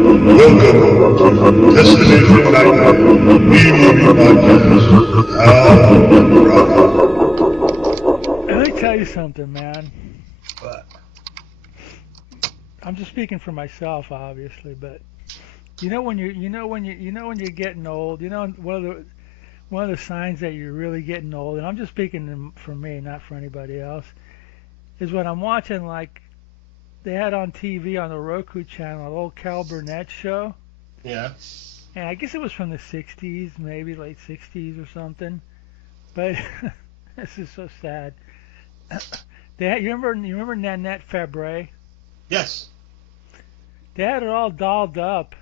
Welcome to Destination Nightmare, B-Movie Podcast. Let me tell you something, man. What? I'm just speaking for myself, obviously, but when you're getting old, one of the signs that you're really getting old, and I'm just speaking for me, not for anybody else, is when I'm watching, like, they had on TV on the Roku channel an old Carol Burnett show. Yeah. And I guess it was from the 60s, maybe late 60s or something. But this is so sad. You remember Nanette Fabray? Yes. They had her all dolled up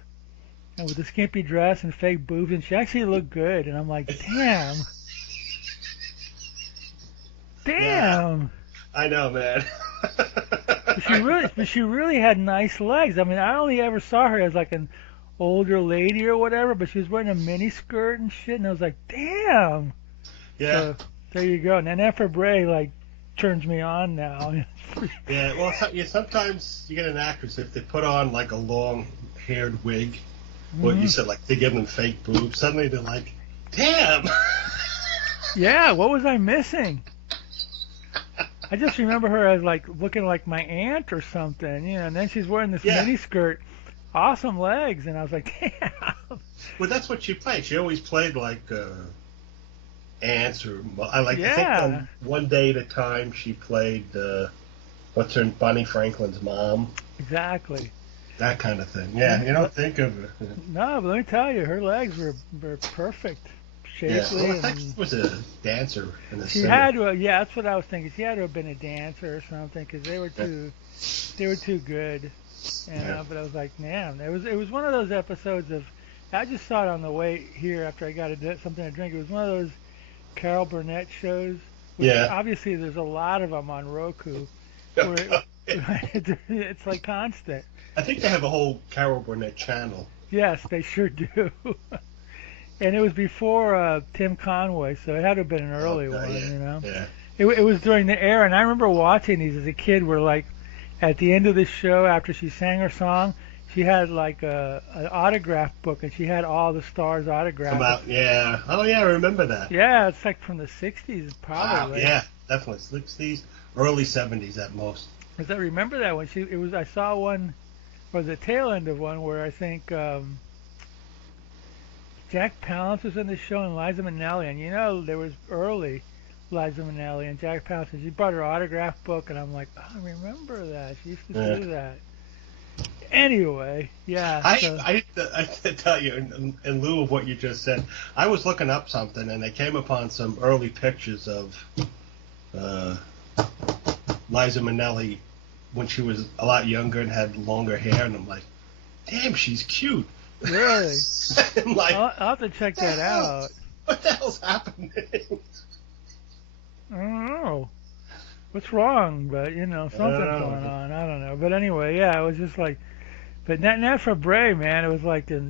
and with a skimpy dress and fake boobs, and she actually looked good. And I'm like, damn. Damn. Yeah. I know, man. But she really had nice legs. I mean, I only ever saw her as like an older lady or whatever, but she was wearing a mini skirt and shit, and I was like, damn. Yeah. So, there you go. Nanette Fabray, like, turns me on now. Yeah, well, sometimes you get an actress, if they put on, like, a long-haired wig, what you said, like, they give them fake boobs, suddenly they're like, damn! Yeah, what was I missing? I just remember her as, like, looking like my aunt or something, and then she's wearing this mini skirt, awesome legs, and I was like, damn. Well, that's what she played. She always played, like, aunts or... I think on One Day at a Time she played, what's her, Bonnie Franklin's mom. Exactly. That kind of thing. Yeah, you don't think of it. No, but let me tell you, her legs were perfect. Shapely. Yeah, well, I think she was a dancer in the She had to, that's what I was thinking. She had to have been a dancer or something, because they were too good. But I was like, man, it was one of those episodes of, I just saw it on the way here after I got something to drink. It was one of those Carol Burnett shows. Obviously, there's a lot of them on Roku. Where it's like constant. I think they have a whole Carol Burnett channel. Yes, they sure do. And it was before Tim Conway, so it had to have been an early one, Yeah. It was during the era, and I remember watching these as a kid where, like, at the end of the show, after she sang her song, she had, like, an autograph book, and she had all the stars' autographs. Yeah. Oh, yeah, I remember that. Yeah, it's, like, from the 60s, probably. Wow, yeah, definitely. 60s, early 70s at most. Because I remember that when I saw one, or the tail end of one, where I think... Jack Palance was in the show, and Liza Minnelli, and there was early Liza Minnelli and Jack Palance, and she brought her autograph book, and I'm like, oh, I remember that. She used to do that. Anyway, yeah. I tell you, in lieu of what you just said, I was looking up something, and I came upon some early pictures of Liza Minnelli when she was a lot younger and had longer hair, and I'm like, damn, she's cute. Really? Like, I'll have to check that out. What the hell's happening? I don't know. What's wrong? But, something's going on. I don't know. But anyway, yeah, it was just like... But not for Bray, man. It was like the,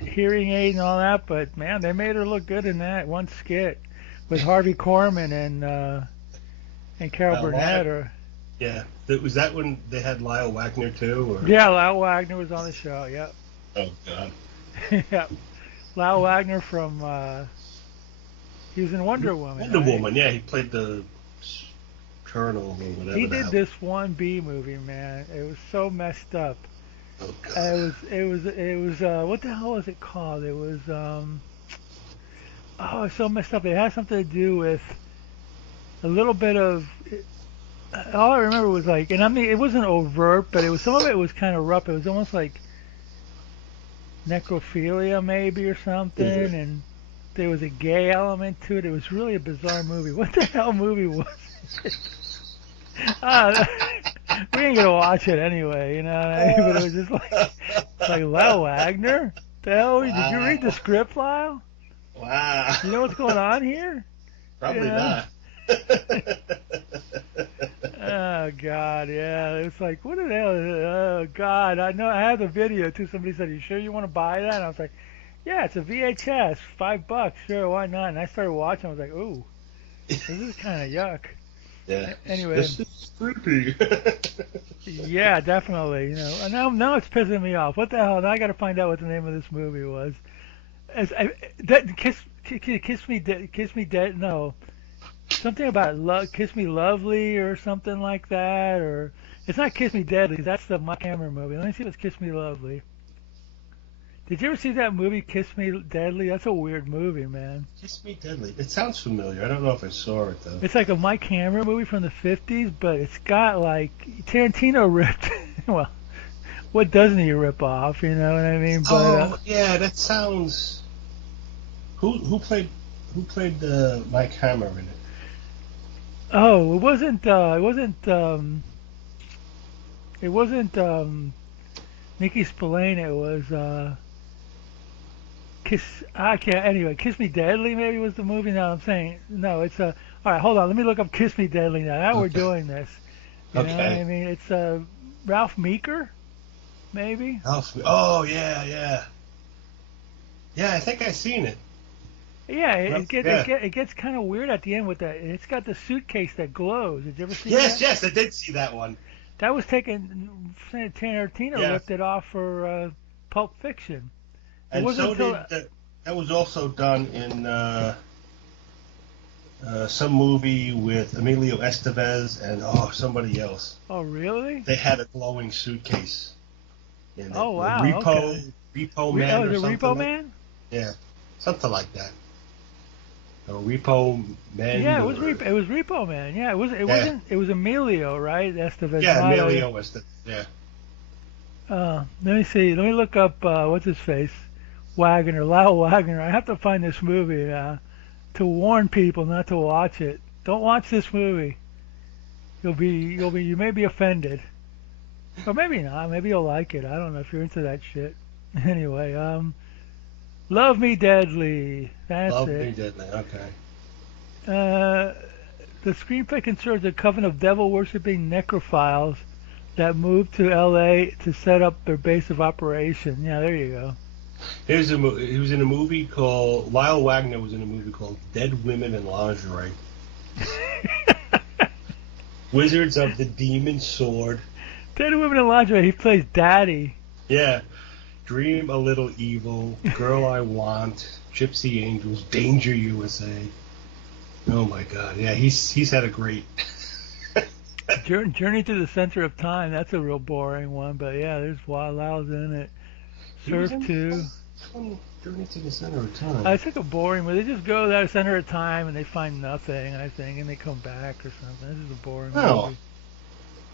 hearing aid and all that. But, man, they made her look good in that one skit with Harvey Korman and Carol Burnett. Yeah. Was that when they had Lyle Wagner, too? Or? Yeah, Lyle Wagner was on the show, yep. Oh, God. Yeah. Lyle Wagner from, he was in Wonder Woman. Wonder Woman, yeah. He played the Colonel or whatever. He did this one B movie, man. It was so messed up. Oh, God. It was, what the hell was it called? It was, it's so messed up. It had something to do with a little bit of, all I remember was like, and I mean, it wasn't overt, but some of it was kind of rough. It was almost like necrophilia maybe or something, and there was a gay element to it. It was really a bizarre movie. What the hell movie was it? We ain't gonna watch it anyway, but it was just like Lyle Wagner? The hell? Did you read the script, Lyle? Wow. You know what's going on here? Probably not. Oh God, yeah. It's like, what the hell? Oh God, I know. I have the video too. Somebody said, "You sure you want to buy that?" And I was like, "Yeah, it's a VHS, $5. Sure, why not?" And I started watching. I was like, "Ooh, this is kind of yuck." Yeah. Anyway. This is creepy. Yeah, definitely. You know, and now it's pissing me off. What the hell? Now I got to find out what the name of this movie was. Kiss me dead. No, something about Kiss Me Lovely or something like that. Or it's not Kiss Me Deadly. That's the Mike Hammer movie. Let me see if it's Kiss Me Lovely. Did you ever see that movie, Kiss Me Deadly? That's a weird movie, man. Kiss Me Deadly. It sounds familiar. I don't know if I saw it, though. It's like a Mike Hammer movie from the 50s, but it's got, like, Tarantino ripped. Well, what doesn't he rip off, you know what I mean? But, yeah, that sounds... Who played Mike Hammer in it? Oh, it wasn't Nikki Spillane, it was, Kiss Me Deadly maybe was the movie. No, I'm saying, no, it's all right, hold on, let me look up Kiss Me Deadly now. Now we're doing this. You know what I mean? It's Ralph Meeker, maybe? Oh, yeah. Yeah, I think I've seen it. Yeah, it gets kind of weird at the end with that. It's got the suitcase that glows. Did you ever see that? Yes, I did see that one. That was Tarantino ripped it off for Pulp Fiction. And that was also done in some movie with Emilio Estevez and somebody else. Oh, really? They had a glowing suitcase. In it. Oh, wow. Repo Man. Oh, or the something Repo Man? Yeah, something like that. A Repo Man. Yeah, it was Repo Man. Yeah, it was Emilio, right? Estevez. Yeah, Emilio Estevez. Yeah. Let me see. Let me look up what's his face. Lyle Wagner. I have to find this movie to warn people not to watch it. Don't watch this movie. You may be offended, or maybe not. Maybe you'll like it. I don't know if you're into that shit. Anyway, Love Me Deadly. That's Love it. Me Deadly. Okay. The screenplay concerns a coven of devil-worshipping necrophiles that moved to L.A. to set up their base of operation. Yeah, there you go. He was in a movie called... Lyle Wagner was in a movie called Dead Women in Lingerie. Wizards of the Demon Sword. Dead Women in Lingerie. He plays Daddy. Yeah. Dream a Little Evil. Girl I Want. Gypsy Angels. Danger USA. Oh my God. Yeah, he's had a great... Journey to the Center of Time. That's a real boring one, but yeah, there's Lyle's in it. Surf 2. Journey to the Center of Time. I think a boring one. They just go to the center of time and they find nothing, I think, and they come back or something. This is a boring movie.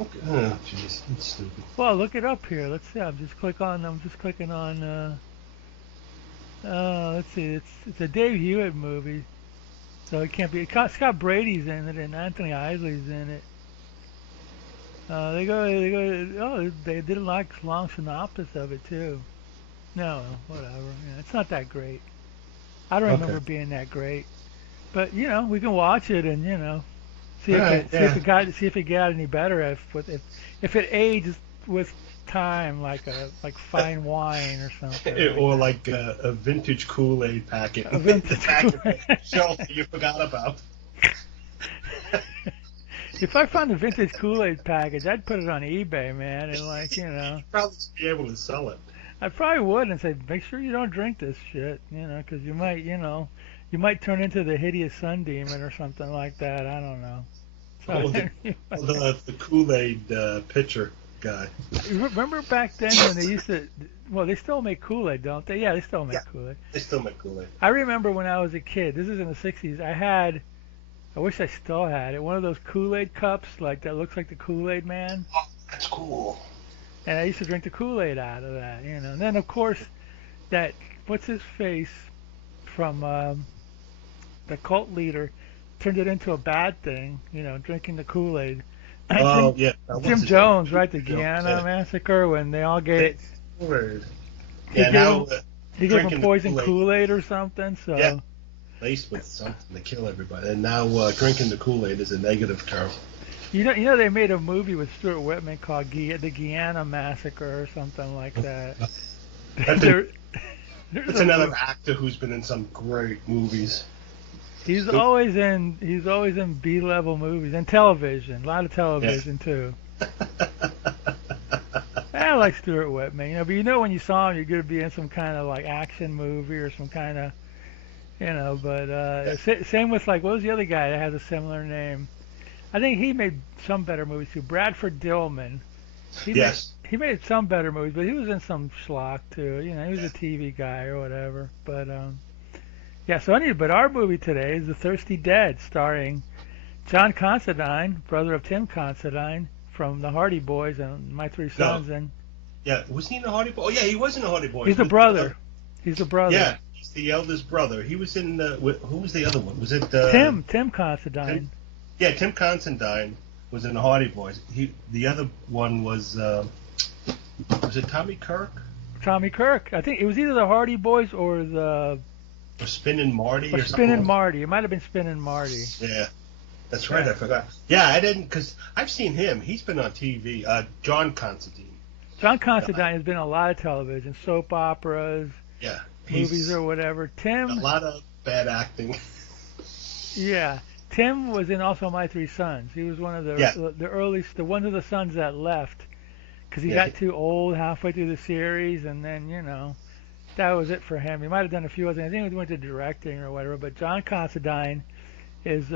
Okay. Oh, jeez, that's stupid. Well, look it up here. Let's see. I'm just clicking on. Let's see. It's a Dave Hewitt movie, so it can't be. Scott Brady's in it and Anthony Isley's in it. They did a long synopsis of it too. No, whatever. Yeah, it's not that great. I don't remember being that great, but we can watch it and see if it got any better if it ages with time like fine wine or something. Or like a vintage Kool-Aid packet. A vintage Kool-Aid shelf that you forgot about. If I found a vintage Kool-Aid package, I'd put it on eBay, man, and You'd probably be able to sell it. I probably would, and say, make sure you don't drink this shit, because you might turn into the hideous sun demon or something like that. I don't know. The Kool-Aid pitcher guy. Remember back then when they used to? Well, they still make Kool-Aid, don't they? Yeah, they still make Kool-Aid. They still make Kool-Aid. I remember when I was a kid. This is in the '60s. I wish I still had it. One of those Kool-Aid cups, like that looks like the Kool-Aid Man. Oh, that's cool. And I used to drink the Kool-Aid out of that, And then, of course, that, what's his face from the cult leader turned it into a bad thing, drinking the Kool-Aid. Oh, yeah. Jim Jones, right? The Guyana massacre when they all gave... He gave him poison Kool-Aid or something, so... Yeah. Laced with something to kill everybody. And now drinking the Kool-Aid is a negative term. They made a movie with Stuart Whitman called the Guyana Massacre or something like that. That's another actor who's been in some great movies. He's always in B-level movies and television, a lot of television too. I like Stuart Whitman, but when you saw him, you're going to be in some kind of like action movie or some kind of, but same with like, what was the other guy that has a similar name? I think he made some better movies too. Bradford Dillman. He made some better movies, but he was in some schlock too. He was a TV guy or whatever. But but our movie today is The Thirsty Dead, starring John Considine, brother of Tim Considine from the Hardy Boys and My Three Sons. And was he in the Hardy Boys? Oh yeah, he was in the Hardy Boys. He's the brother. He's the brother. Yeah, he's the eldest brother. He was in who was the other one? Was it Tim Considine? Tim Considine was in the Hardy Boys. The other one was it Tommy Kirk? Tommy Kirk. I think it was either the Hardy Boys or the Spinning Marty or something. Spinning Marty. It might have been Spinning Marty. Yeah, that's right. I forgot. Yeah, I didn't, because I've seen him. He's been on TV. John Considine. John Considine has been on a lot of television, soap operas, movies or whatever. Tim. A lot of bad acting. Yeah. Tim was in also My Three Sons. He was one of the one of the sons that left because he got too old halfway through the series, and then that was it for him. He might have done a few other things. I think he went to directing or whatever. But John Considine is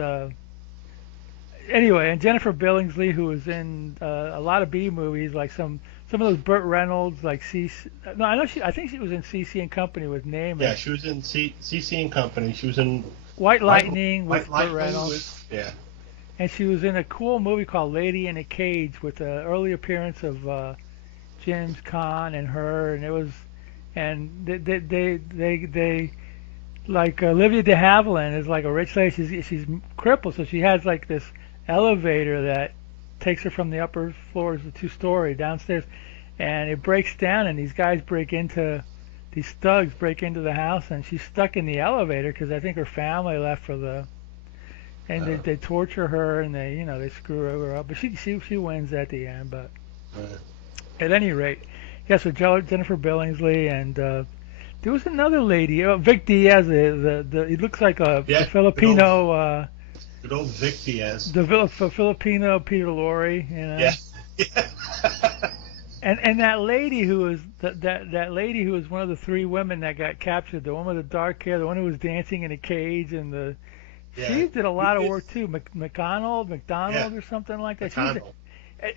anyway, and Jennifer Billingsley, who was in a lot of B movies, like some of those Burt Reynolds, like I think she was in CC and Company with Name. Yeah, she was in CC and Company. She was in White Lightning with Burt Reynolds. And she was in a cool movie called Lady in a Cage with the early appearance of James Caan and her, and it was, and they like Olivia de Havilland is like a rich lady. She's crippled, so she has like this elevator that takes her from the upper floors, the 2-story downstairs, and it breaks down, and these thugs break into the house, and she's stuck in the elevator because I think her family left for the, and they torture her, and they screw her up, but she wins at the end. But at any rate, so Jennifer Billingsley, and there was another lady, Vic Diaz. He looks like a Filipino. Good old Vic Diaz. The Filipino Peter Lorre. Yeah. And that lady who was that lady who was one of the 3 women that got captured, the one with the dark hair, the one who was dancing in a cage, and she did a lot of work too. McConnell or something like that.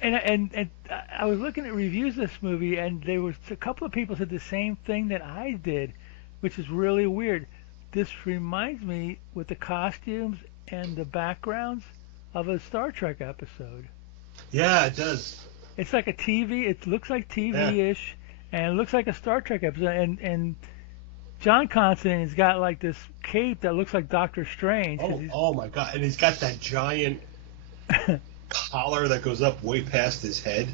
And I was looking at reviews of this movie, and there was a couple of people said the same thing that I did, which is really weird. This reminds me with the costumes and the backgrounds of a Star Trek episode. Yeah, it does. It's like a TV. It looks like TV-ish, and it looks like a Star Trek episode. And John Considine's got like this cape that looks like Doctor Strange. Oh my God! And he's got that giant collar that goes up way past his head,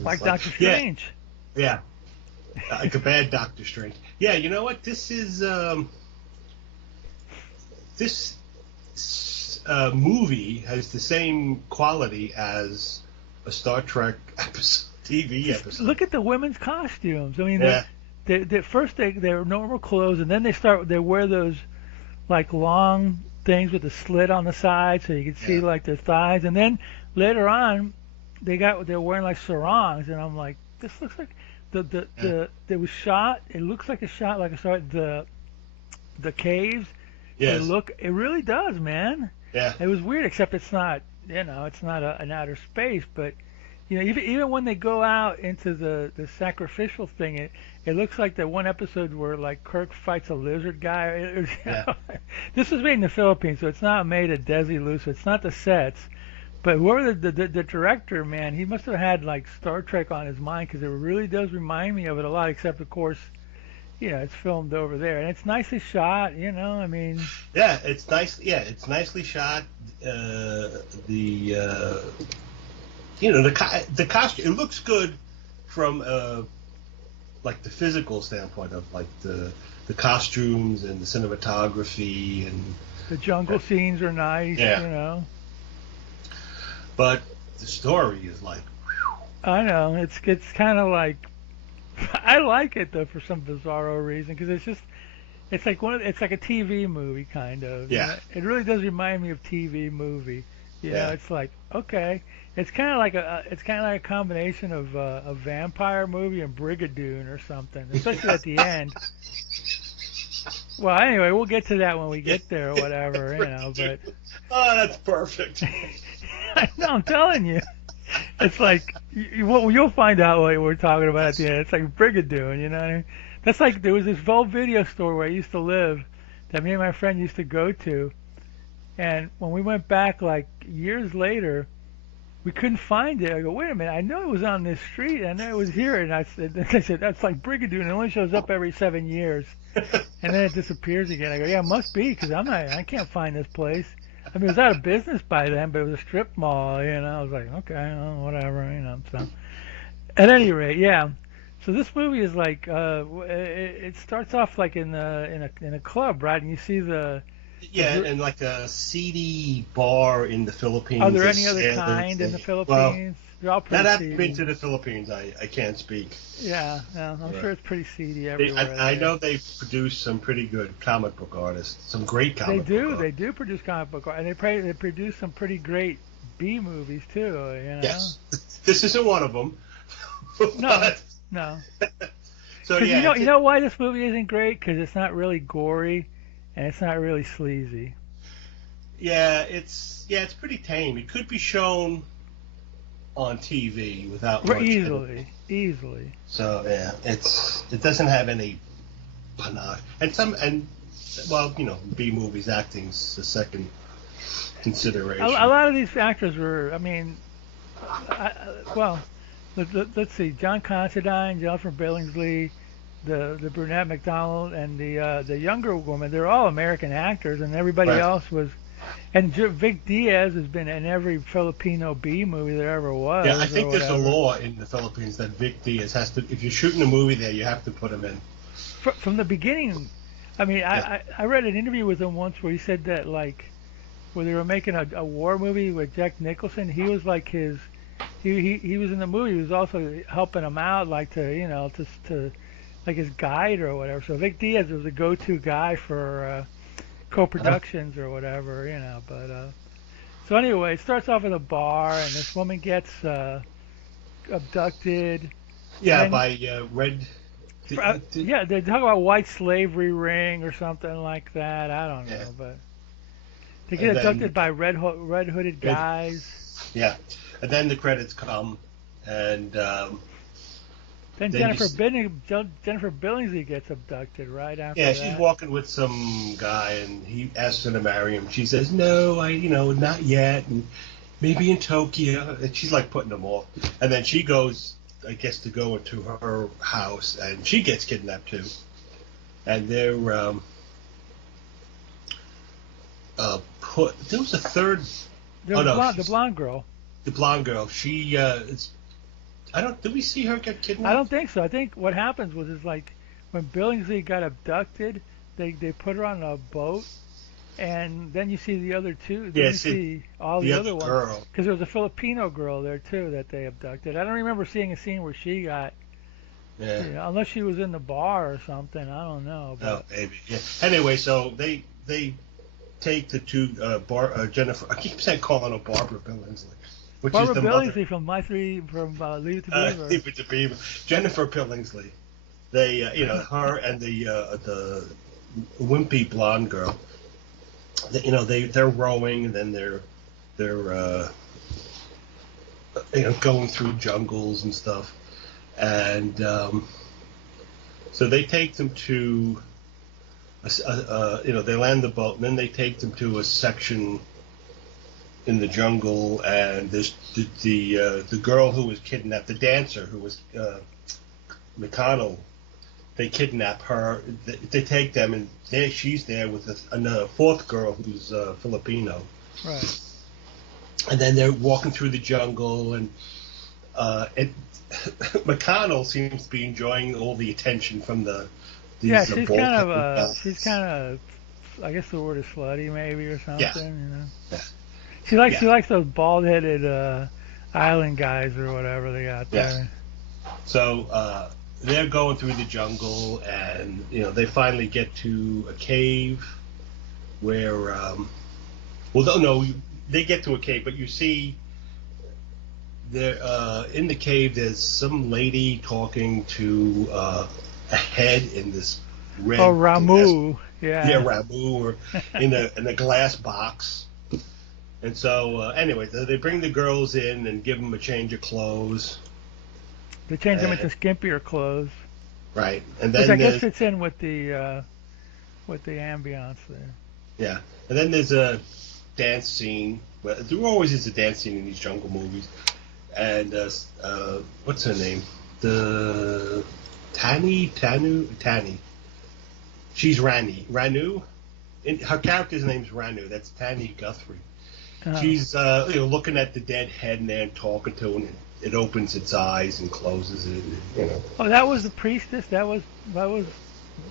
like Doctor Strange. Yeah, like a bad Doctor Strange. Yeah, you know what? This is this movie has the same quality as a Star Trek TV episode. Look at the women's costumes. I mean, they first they're normal clothes, and then they wear those like long things with a slit on the side so you can see like their thighs, and then later on they're wearing like sarongs, and I'm like, this looks like it was shot. It looks like a shot like the caves. Yes. It really does, man. Yeah. It was weird, except it's not, it's not an outer space, but even when they go out into the sacrificial thing, it looks like that one episode where like Kirk fights a lizard guy. This was made in the Philippines, so it's not made at Desilu, so it's not the sets. But whoever the director, man, he must have had like Star Trek on his mind, because it really does remind me of it a lot, except of course, it's filmed over there, and it's nicely shot. I mean. Yeah, it's nice. Yeah, it's nicely shot. The costume. It looks good from like the physical standpoint of like the costumes and the cinematography, and the jungle scenes are nice. Yeah. But the story is like. I know it's kind of like. I like it though for some bizarro reason, because it's just It's like it's like a TV movie kind of. Yeah. You know? It really does remind me of TV movie. You know, Yeah. it's like okay, it's kind of like a combination of a vampire movie and Brigadoon or something, especially at the end. Well, anyway, we'll get to that when we get there or whatever, you know. But Oh, that's perfect. no, I'm telling you, it's like you'll find out what we're talking about at the end. It's like Brigadoon, you know what I mean? That's like there was this old video store where I used to live that me and my friend used to go to, and when we went back like years later, we couldn't find it. I go, wait a minute, I know it was on this street, I know it was here, and I said that's like Brigadoon. It only shows up every 7 years, and then it disappears again. I go, yeah, it must be because I can't find this place. I mean, it was out of business by then, but it was a strip mall, you know. I was like, okay, well, whatever, you know. So, at any rate, yeah. So this movie is like, it starts off like in a club, right? And you see And like a seedy bar in the Philippines. Are there any other kind in the Philippines? Well, they're all pretty not seedy. having been to the Philippines, I can't speak. Yeah, I'm sure it's pretty seedy everywhere. I know they produce some pretty good comic book artists, some great comic book artists. They do produce comic book art, and they produce some pretty great B movies too. You know? Yes, this isn't one of them. No. So yeah, you know why this movie isn't great? Because it's not really gory, and it's not really sleazy. Yeah, it's pretty tame. It could be shown on TV without much easily. So yeah, it doesn't have any panache. And B movies acting's the second consideration. A lot of these actors were, I mean, let's see, John Considine, Jennifer Billingsley, the brunette McDonald, and the younger woman. They're all American actors, and everybody else was. And Vic Diaz has been in every Filipino B movie there ever was. Yeah, I think there's a law in the Philippines that Vic Diaz has to. If you're shooting a movie there, you have to put him in. From the beginning, I mean, I read an interview with him once where he said that like, when they were making a war movie with Jack Nicholson, he was like his. He was in the movie. He was also helping him out, like to like his guide or whatever. So Vic Diaz was a go-to guy for co-productions or whatever, you know. But so anyway, it starts off at a bar, and this woman gets abducted. Yeah, by Red. Yeah, they talk about white slavery ring or something like that. I don't know, but they get abducted by red hooded guys. Yeah. And then the credits come, and then Jennifer Billingsley gets abducted right after that. Yeah, she's walking with some guy, and he asks her to marry him. She says, "No, not yet, and maybe in Tokyo." And she's like putting him off. And then she goes, I guess, to go into her house, and she gets kidnapped too. And they're there was a third. The blonde girl. The blonde girl. She did we see her get kidnapped? I don't think so. I think what happens is like when Billingsley got abducted, they put her on a boat, and then you see the other two. Then you see all the other ones. Because there was a Filipino girl there too that they abducted. I don't remember seeing a scene where she got. Yeah. Unless she was in the bar or something, I don't know. But. Oh, maybe. Yeah. Anyway, so they take the two Jennifer. I keep calling her Barbara Billingsley. Barbara Billingsley from Leave It to Beaver. Leave It to Beaver. Jennifer Billingsley. They, her and the wimpy blonde girl. They're rowing, and then they're going through jungles and stuff, and so they take them to, they land the boat, and then they take them to a section in the jungle, and there's the girl who was kidnapped, the dancer who was McConnell. They kidnap her. They take them, and she's there with another fourth girl who's Filipino. Right. And then they're walking through the jungle, and McConnell seems to be enjoying all the attention from these. Yeah, she's kind of. I guess the word is slutty, maybe, or something. Yeah. Yeah. She likes those bald-headed island guys or whatever they got there. So they're going through the jungle, and they finally get to a cave where, no, they get to a cave, but you see there in the cave there's some lady talking to a head in this red. Oh, Ramu. Glass, yeah. Yeah, Ramu, or in a glass box. And so anyway, they bring the girls in and give them a change of clothes. They change them into skimpier clothes. Right, and then which I guess fits in with the ambiance there. Yeah, and then there's a dance scene. Well, there always is a dance scene in these jungle movies. And what's her name? The Tani. She's Ranu. Her character's name's Ranu. That's Tani Guthrie. Oh. She's looking at the dead head and then talking to it. It opens its eyes and closes it. Oh, that was the priestess. That was her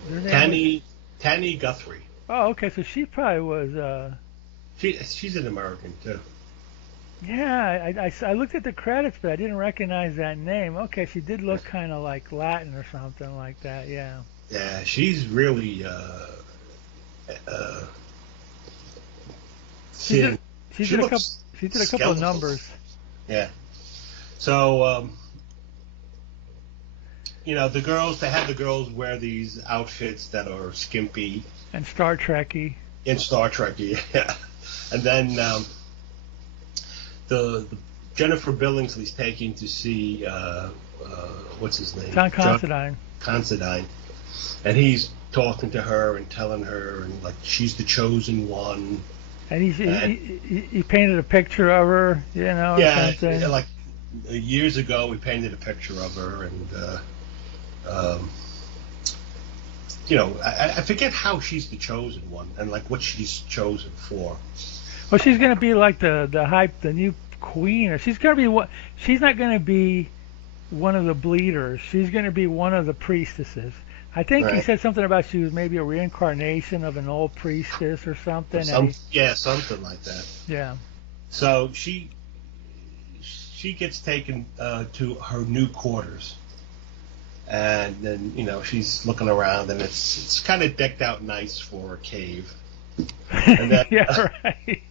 name. Tani Guthrie. Oh, okay. So she probably was. She's an American too. Yeah, I looked at the credits, but I didn't recognize that name. Okay, she did look kind of like Latin or something like that. Yeah. Yeah, she's really thin. She did a couple of numbers. Yeah. So the girls, they have the girls wear these outfits that are skimpy and Star Trek-y. Yeah. And then the Jennifer Billingsley's taking to see what's his name? John Considine. Considine. And he's talking to her and telling her and like she's the chosen one. And he painted a picture of her, Yeah, something. like years ago we painted a picture of her, and I forget how she's the chosen one and like what she's chosen for. Well, she's going to be like the new queen, or she's going to be she's not going to be one of the bleeders. She's going to be one of the priestesses. I think he said something about she was maybe a reincarnation of an old priestess or something. Something like that. Yeah. So she gets taken to her new quarters, and then she's looking around, and it's kind of decked out nice for a cave. And then, yeah, right.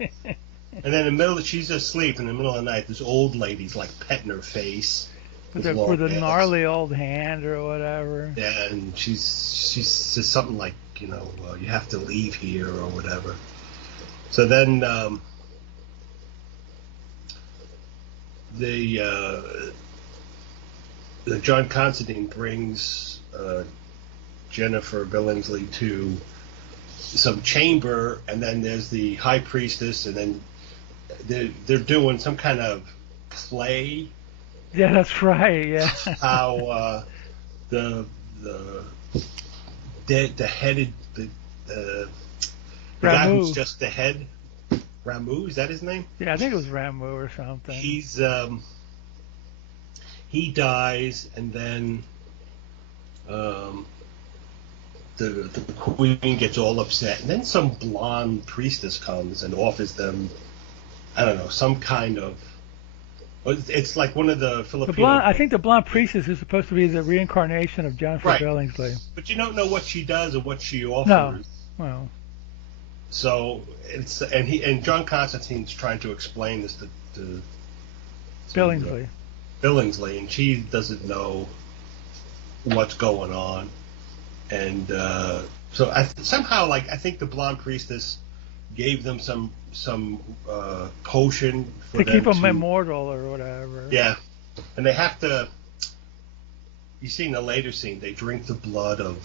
And then she's asleep in the middle of the night. This old lady's like petting her face. With a gnarly old hand or whatever. Yeah, and she says something like, you have to leave here or whatever. So then the John Considine brings Jennifer Billingsley to some chamber, and then there's the high priestess, and then they're doing some kind of play. Yeah, that's right. Yeah. How the headed the guy who's just the head, Ramu, is that his name? Yeah, I think it was Ramu or something. He's he dies, and then the queen gets all upset, and then some blonde priestess comes and offers them, I don't know, some kind of. It's like one of the Filipino. I think the blonde priestess is supposed to be the reincarnation of Jennifer Billingsley. But you don't know what she does or what she offers. No. Well. So it's and John Constantine's trying to explain this to Billingsley. Billingsley, and she doesn't know what's going on, and so I think the blonde priestess gave them some potion for to them keep them immortal or whatever. Yeah, and they have to. You see in the later scene, they drink the blood of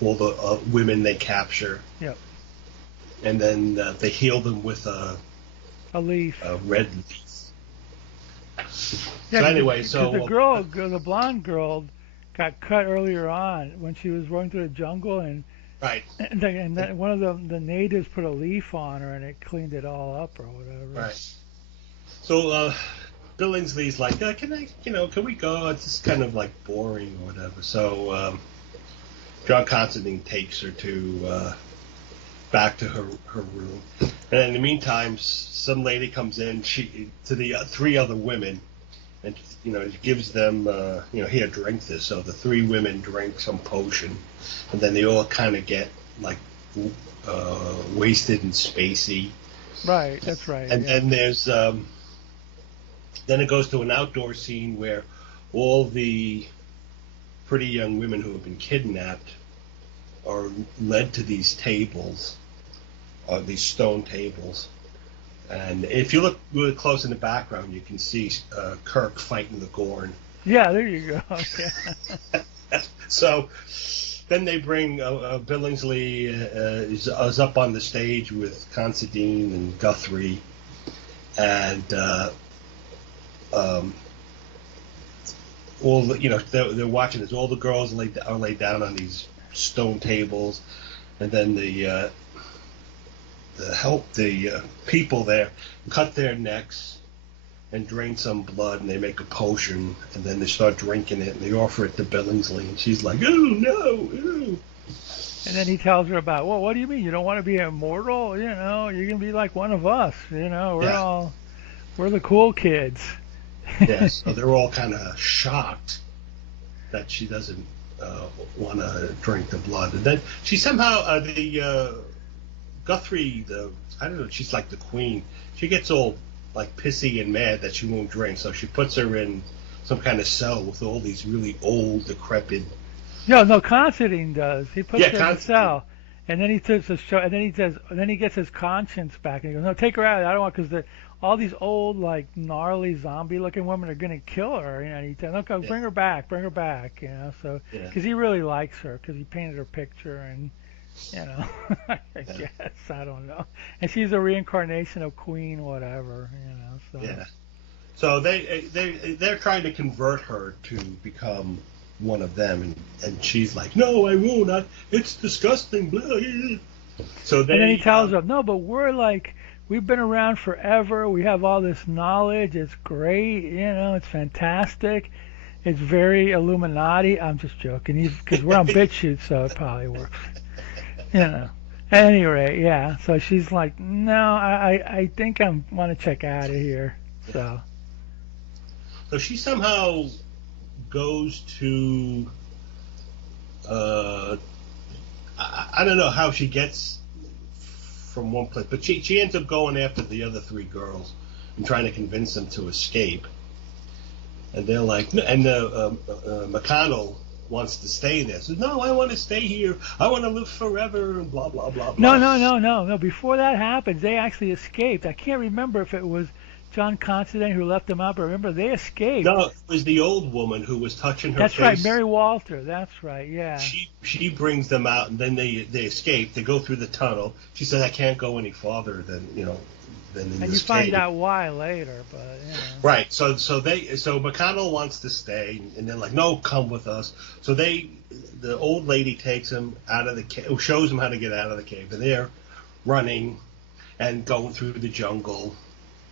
all the women they capture. Yep. And then they heal them with a leaf, a red leaf. Yeah, so anyway, the blonde girl got cut earlier on when she was running through the jungle, and and one of the natives put a leaf on her, and it cleaned it all up or whatever. Right. So Billingsley's like, can we go? It's just kind of like boring or whatever. So John Considine takes her to back to her room, and in the meantime, some lady comes in. To the three other women, and it gives them here, drink this. So the three women drink some potion, and then they all kind of get like wasted and spacey. Right, that's right. And then there's then it goes to an outdoor scene where all the pretty young women who have been kidnapped are led to these tables, these stone tables. And if you look really close in the background, you can see Kirk fighting the Gorn. Yeah, there you go. Yeah. So then they bring Billingsley is up on the stage with Considine and Guthrie, and all they're watching as all the girls are laid down on these stone tables, and then the people there cut their necks and drain some blood, and they make a potion, and then they start drinking it, and they offer it to Billingsley, and she's like, "Oh no!" Ew. And then he tells her about, well, what do you mean? You don't want to be immortal? You can be like one of us. We're the cool kids. Yeah, so they're all kind of shocked that she doesn't want to drink the blood, and then she somehow Guthrie, I don't know, she's like the queen. She gets all like pissy and mad that she won't drink, so she puts her in some kind of cell with all these really old, decrepit. No, Considine does. He puts her in a Considine. cell, and then he says, and then he gets his conscience back, and he goes, "No, take her out. I don't want because all these old, like gnarly zombie-looking women are gonna kill her." And he says, "No, bring her back. So because he really likes her because he painted her picture and. I guess, I don't know. And she's a reincarnation of Queen, whatever, so. Yeah. So they're trying to convert her to become one of them, and she's like, "No, I won't. It's disgusting." Blah. So and then he tells them, "No, but we've been around forever. We have all this knowledge. It's great. It's fantastic. It's very Illuminati." I'm just joking. Because we're on BitChute, so it probably works. At any rate, yeah. So she's like, "No, I think I want to check out of here." So she somehow goes to I don't know how she gets from one place, but she ends up going after the other three girls and trying to convince them to escape. And they're like, and McConnell wants to stay there. Says, "No, I want to stay here. I want to live forever," and blah, blah, blah, blah. No. Before that happens, they actually escaped. I can't remember if it was John Considine who left them out, but remember, they escaped. No, it was the old woman who was touching her face. That's right, Mary Walter. That's right, yeah. She brings them out, and then they escape. They go through the tunnel. She says, "I can't go any farther than in and this you find cave." out why later, but Right. So McConnell wants to stay, and they're like, "No, come with us." So the old lady takes him out of the cave, shows him how to get out of the cave, and they're running and going through the jungle.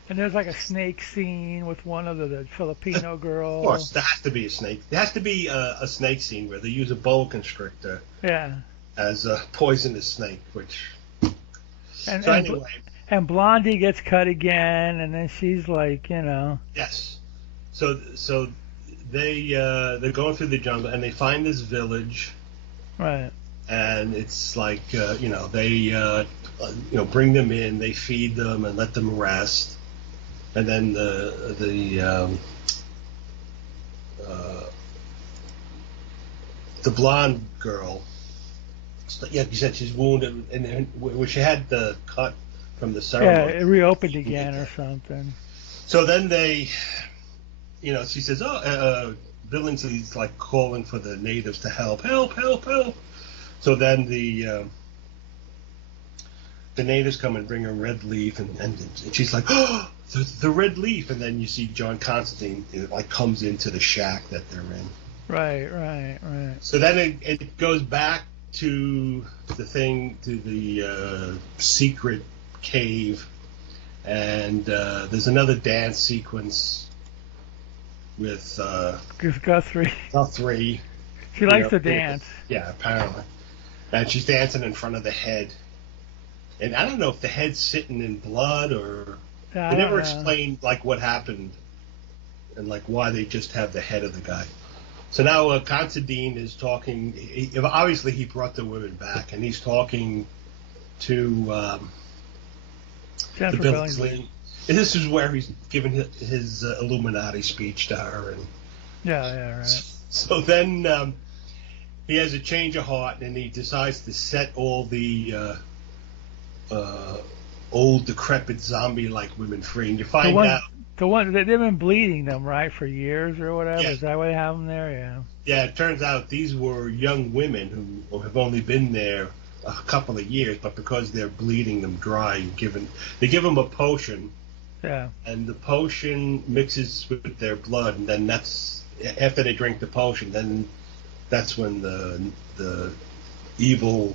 And there's like a snake scene with one of the Filipino girls. Of course, there has to be a snake. There has to be a snake scene where they use a boa constrictor as a poisonous snake, which. Anyway. And Blondie gets cut again, and then she's like, Yes. So they're going through the jungle, and they find this village. Right. And it's like, they bring them in, they feed them and let them rest. And then the blonde girl, you said she's wounded, and where she had the cut from the ceremony. Yeah, it reopened again or something. So then they, she says, Billingsley's like calling for the natives to help. So then the natives come and bring her red leaf, and she's like, "Oh, the red leaf!" And then you see John Considine comes into the shack that they're in. Right. So then it goes back to the secret cave, and there's another dance sequence with Guthrie. She likes to dance. Yeah, apparently. And she's dancing in front of the head. And I don't know if the head's sitting in blood or... They never explained what happened and like why they just have the head of the guy. So now Considine is talking. Obviously, he brought the women back, and he's talking to the Billingsley. And this is where he's giving his Illuminati speech to her. And yeah, right. So then he has a change of heart, and he decides to set all the old, decrepit, zombie-like women free. And you find out. The one they've been bleeding them, right, for years or whatever. Yeah. Is that why they have them there? Yeah. Yeah, it turns out these were young women who have only been there a couple of years, but because they're bleeding them dry, they give them a potion. Yeah. And the potion mixes with their blood, and then that's after they drink the potion. Then that's when the evil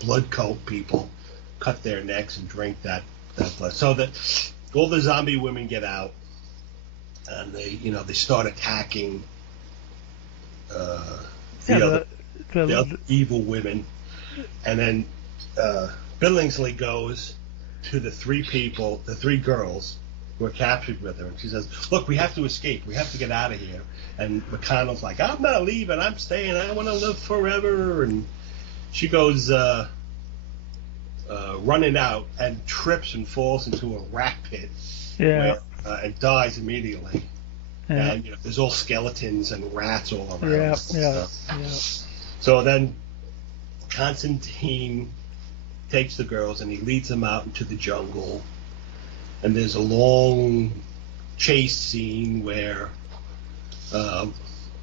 blood cult people cut their necks and drink that blood. So that all the zombie women get out, and they start attacking the other evil women, and then Billingsley goes to the three girls who are captured with her, and she says, "Look, we have to escape. We have to get out of here." And McConnell's like, "I'm not leaving. I'm staying. I want to live forever." And she goes running out and trips and falls into a rat pit. Yeah. And dies immediately. Yeah. And there's all skeletons and rats all around. Yeah. So then Considine takes the girls and he leads them out into the jungle. And there's a long chase scene where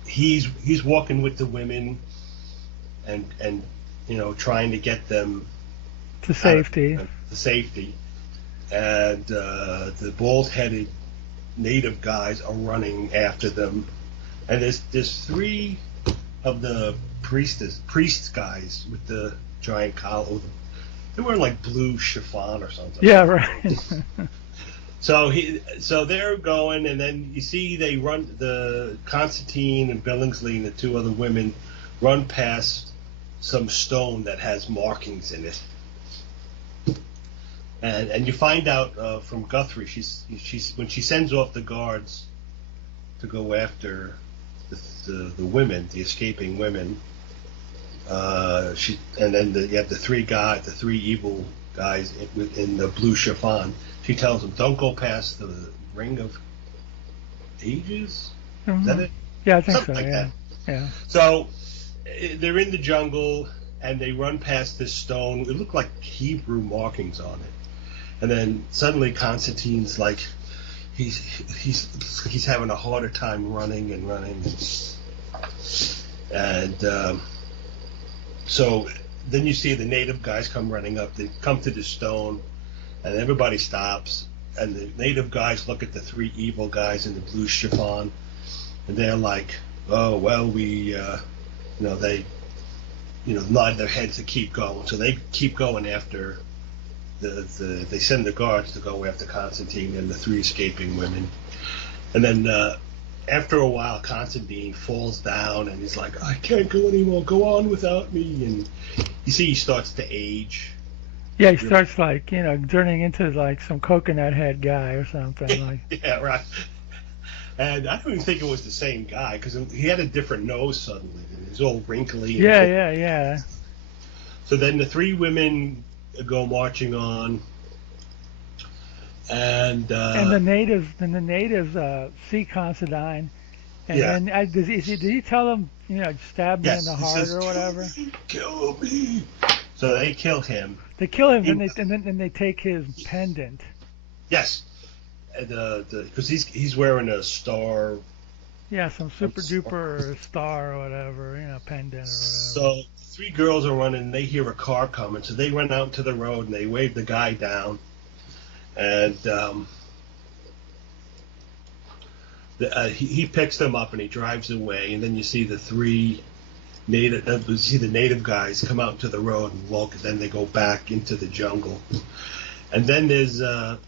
he's walking with the women and trying to get them to safety. And the bald-headed native guys are running after them, and there's three of the priest guys with the giant collar. They were like blue chiffon or something. Yeah, right. So they're going, and then you see they run, the Considine and Billingsley and the two other women run past some stone that has markings in it. And you find out from Guthrie, she's when she sends off the guards to go after the women, the escaping women. And then you have the three evil guys in the blue chiffon. She tells them, "Don't go past the ring of ages." Mm-hmm. Is that it? Yeah, I think Something so. like that. Yeah. So they're in the jungle and they run past this stone. It looked like Hebrew markings on it. And then suddenly Considine's like, he's having a harder time running. And so then you see the native guys come running up. They come to the stone, and everybody stops. And the native guys look at the three evil guys in the blue chiffon, and they're like, "Oh well, they nod their heads to keep going." So they keep going after. They send the guards to go after Considine and the three escaping women. And then after a while, Considine falls down and he's like, "I can't go anymore. Go on without me." And you see he starts to age. Yeah, he starts turning into like some coconut head guy or something. Like. Yeah, right. And I don't even think it was the same guy because he had a different nose suddenly. He was all wrinkly. Yeah. So then the three women go marching on, and the natives see Considine, and then did he tell them stab me in the heart or whatever? Kill me. So they kill him. They kill him, and then they take his pendant. Yes, because he's wearing a star. Yeah, some super duper star or whatever, pendant or whatever. So three girls are running, and they hear a car coming, so they run out to the road and they wave the guy down, and he picks them up and he drives away, and then you see the native guys come out to the road and walk, and then they go back into the jungle, and then there's a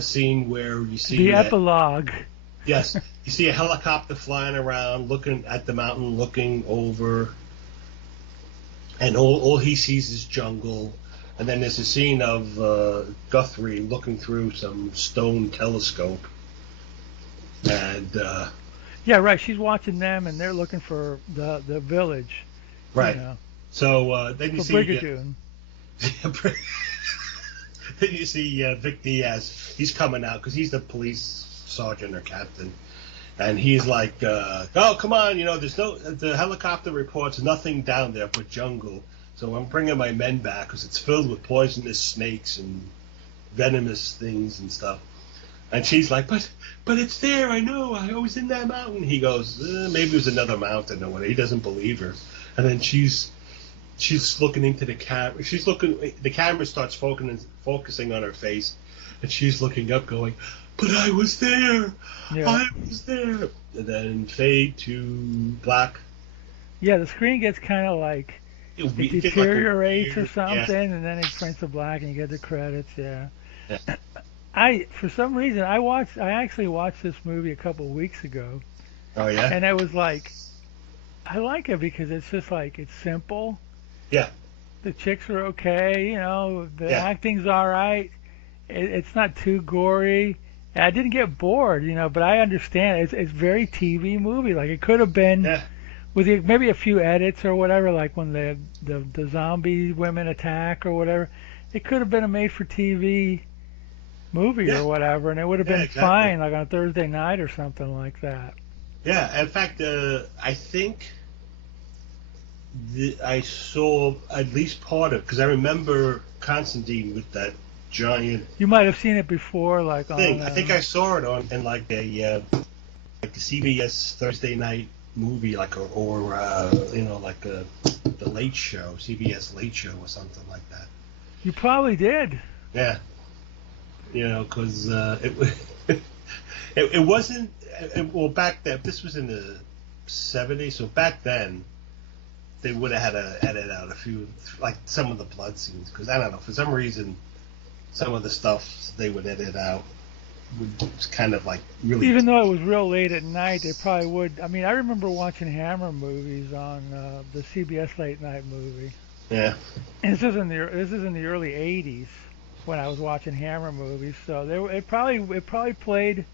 scene where you see the epilogue. Yes, you see a helicopter flying around, looking at the mountain, looking over. And all he sees is jungle. And then there's a scene of Guthrie looking through some stone telescope. and Yeah, right. She's watching them, and they're looking for the village. right. You know, So then you for see Brigadoon. then you see Vic Diaz. He's coming out because he's the police sergeant or captain, and he's like, "Oh, come on! You know, the helicopter reports nothing down there but jungle. So I'm bringing my men back because it's filled with poisonous snakes and venomous things and stuff." And she's like, but it's there. I know. I was in that mountain. He goes, maybe it was another mountain or whatever. He doesn't believe her. And then she's looking into the camera. The camera starts focusing on her face, and she's looking up, going, "But I was there. Yeah. I was there." And then fade to black. Yeah, the screen gets kind of like it deteriorates or something, yeah. and then it turns to black, and you get the credits. Yeah. Yeah. For some reason, I actually watched this movie a couple of weeks ago. Oh yeah. And I was like, I like it because it's just like it's simple. Yeah. The chicks are okay, you know. The Yeah. acting's all right. It's not too gory. And I didn't get bored, you know. But I understand it's very TV movie. Like it could have been with maybe a few edits or whatever, like when the zombie women attack or whatever. It could have been a made-for-TV movie or whatever, and it would have been fine, like on a Thursday night or something like that. Yeah, in fact, I think I saw at least part of, because I remember Considine with that giant. You might have seen it before, like thing. on. I think I saw it on in like a CBS Thursday night movie, like the Late Show, CBS Late Show or something like that. You probably did. Yeah. You know, because it wasn't. Well, back then, this was in the 70s, so back then they would have had to edit out a few, like some of the blood scenes, because I don't know, for some reason, some of the stuff they would edit out was kind of like really. Even though it was real late at night, they probably would. I mean, I remember watching Hammer movies on the CBS late night movie. Yeah. And this is in the early '80s. When I was watching Hammer movies, so it probably played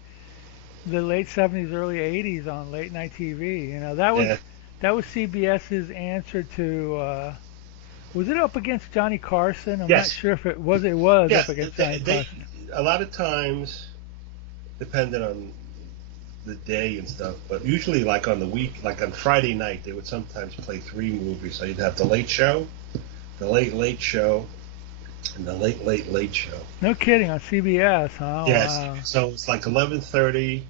the late '70s, early '80s on late night TV. You know, that was CBS's answer to. Was it up against Johnny Carson? I'm not sure if it was. It was up against Johnny Carson. A lot of times, depending on the day and stuff, but usually like on the week, like on Friday night, they would sometimes play 3 movies. So you'd have the Late Show, the Late Show, and the Late Show. No kidding, on CBS, huh? Yes. Wow. So it's like 11:30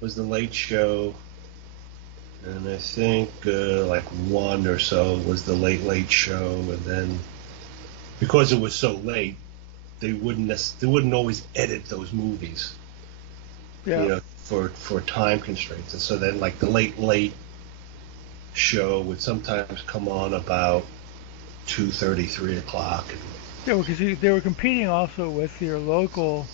was the Late Show, and I think like 1 or so was the Late Show, and then because it was so late, they wouldn't always edit those movies. Yeah. You know, for time constraints, and so then like the Late Show would sometimes come on about 2:30, 3 o'clock. Yeah, because they were competing also with your local,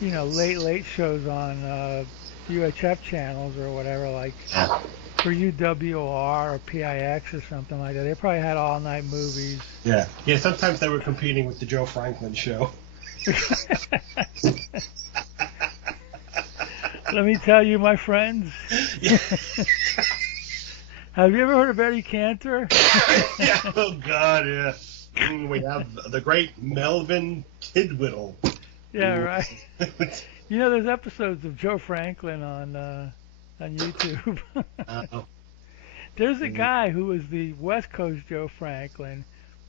you know, late shows on UHF channels or whatever, like for UWR or PIX or something like that. They probably had all-night movies. Yeah. Yeah, sometimes they were competing with the Joe Franklin show. Let me tell you, my friends. Yeah. Have you ever heard of Eddie Cantor? Yeah. Oh, God, yeah. We have the great Melvin Tidwittle. Yeah, right. You know, there's episodes of Joe Franklin on YouTube. There's a guy who was the West Coast Joe Franklin,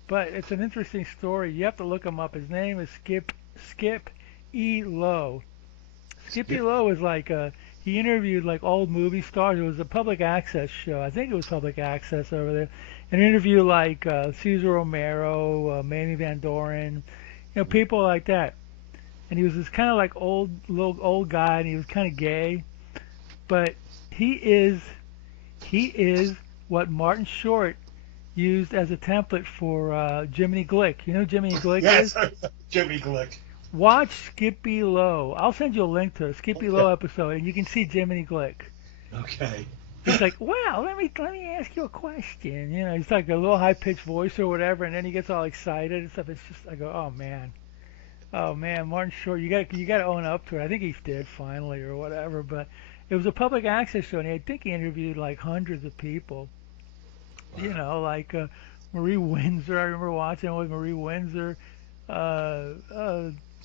but it's an interesting story. You have to look him up. His name is Skip E. Lowe. Skip E. Lowe is like he interviewed like old movie stars. It was a public access show. I think it was public access over there. And interview like Cesar Romero, Mamie Van Doren, you know, people like that. And he was this kind of like old guy, and he was kind of gay. But he is what Martin Short used as a template for Jiminy Glick. You know who Jiminy Glick is? Yes, Jimmy Glick. Watch Skippy Lowe. I'll send you a link to a Skippy Lowe episode, and you can see Jiminy Glick. Okay. He's like, well, let me ask you a question. You know, he's like a little high-pitched voice or whatever, and then he gets all excited and stuff. It's just, I go, oh, man. Oh man, Martin Short, you got to own up to it. I think he's dead finally or whatever, but it was a public access show, and I think he interviewed like hundreds of people. You know, like Marie Windsor. I remember watching it with Marie Windsor,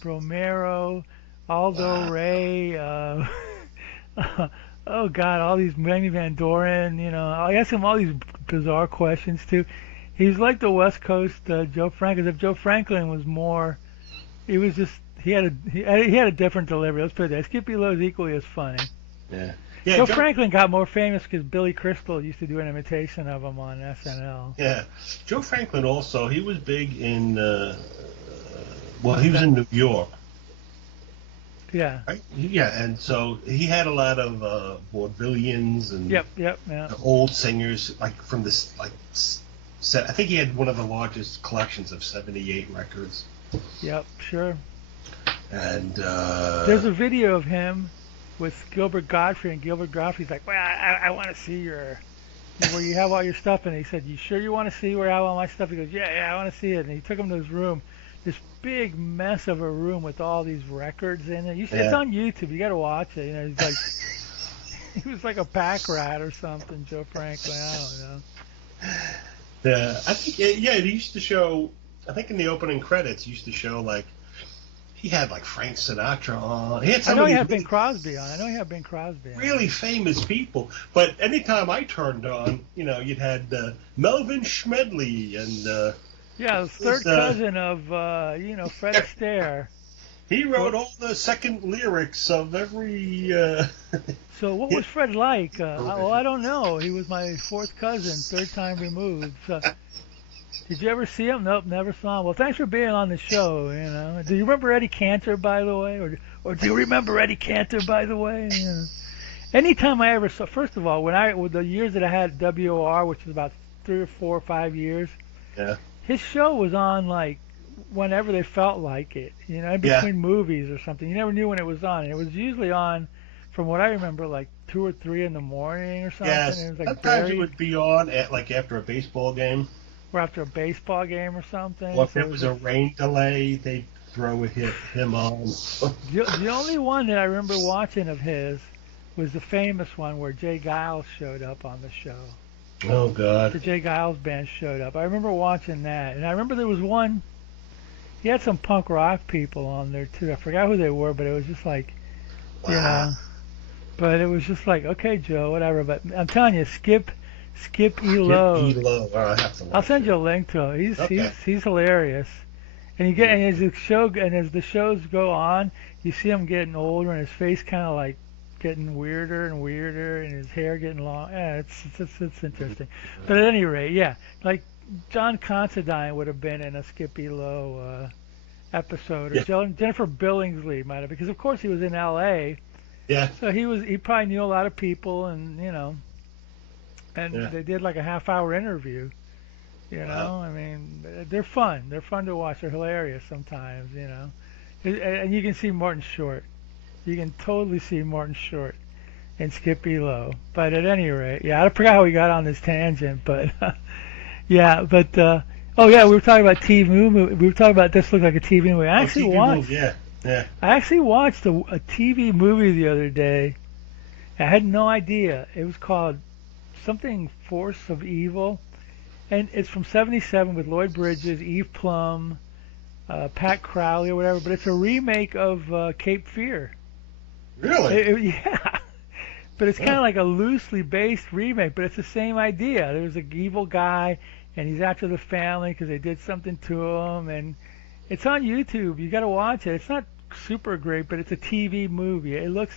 Romero, Aldo Ray. Oh God, all these Manny Van Doren. You know, I asked him all these bizarre questions too. He was like the West Coast Joe Franklin. If Joe Franklin was more, he was just he had a different delivery. Let's put it that. Skippy Lowe's equally as funny. Yeah. Joe Franklin got more famous because Billy Crystal used to do an imitation of him on SNL. Yeah. Joe Franklin also, he was big in, well, he was in New York. Yeah. Right? Yeah, and so he had a lot of vaudevillians and Yep. Yeah. old singers, like from this, like, I think he had one of the largest collections of 78 records. Yep. Sure. And there's a video of him with Gilbert Gottfried, and Gilbert Gottfried's like, well, I want to see where you have all your stuff. And he said, you sure you want to see where I have all my stuff? He goes, yeah, I want to see it. And he took him to his room, this big mess of a room with all these records in it. It's on YouTube. You got to watch it. You know, he's like, he was like a pack rat or something, Joe Franklin. I don't know. Yeah, I think, it used to show, I think in the opening credits, used to show, like, he had like Frank Sinatra on. He had I know he had Bing Crosby on. Really famous people. But anytime I turned on, you know, you'd had Melvin Schmedley and the third cousin of Fred Astaire. He wrote all the second lyrics of every. So what was Fred like? I don't know. He was my fourth cousin, third time removed. So, did you ever see him? Nope, never saw him. Well, thanks for being on the show. You know, do you remember Eddie Cantor, by the way, or do you remember Eddie Cantor, by the way? You know. Anytime I ever saw, first of all, with the years that I had WOR, which was about 3 or 4 or 5 years, his show was on like whenever they felt like it. You know, in between movies or something. You never knew when it was on. And it was usually on, from what I remember, like 2 or 3 in the morning or something. Yes, and it was like sometimes it would be on at like after a baseball game. Or after a baseball game or something. Well, if there was a rain delay, they'd throw him on. The only one that I remember watching of his was the famous one where Jay Giles showed up on the show. Oh, God. The Jay Giles band showed up. I remember watching that. And I remember there was one, he had some punk rock people on there, too. I forgot who they were, but it was just like, you know. But it was just like, okay, Joe, whatever. But I'm telling you, Skip E-Lowe. I'll send you a link to him. He's hilarious. And as the shows go on, you see him getting older and his face kind of like getting weirder and weirder and his hair getting long. Yeah, it's interesting. But at any rate, like John Considine would have been in a Skip E-Lowe episode, or Jennifer Billingsley might have, because of course he was in L.A. Yeah. So he probably knew a lot of people, and you know. And they did like a half-hour interview, you know. I mean, they're fun. They're fun to watch. They're hilarious sometimes, you know. And you can see Martin Short. You can totally see Martin Short in Skip E-Lowe. But at any rate, I forgot how we got on this tangent, but we were talking about TV movie. We were talking about this looked like a TV movie. I actually watched a TV movie the other day. I had no idea. It was called something Force of Evil, and it's from '77 with Lloyd Bridges, Eve Plum, Pat Crowley or whatever, but it's a remake of Cape Fear. Really? But it's kind of like a loosely based remake, but it's the same idea. There's an evil guy, and he's after the family because they did something to him, and it's on YouTube. You got to watch it. It's not super great, but it's a TV movie. It looks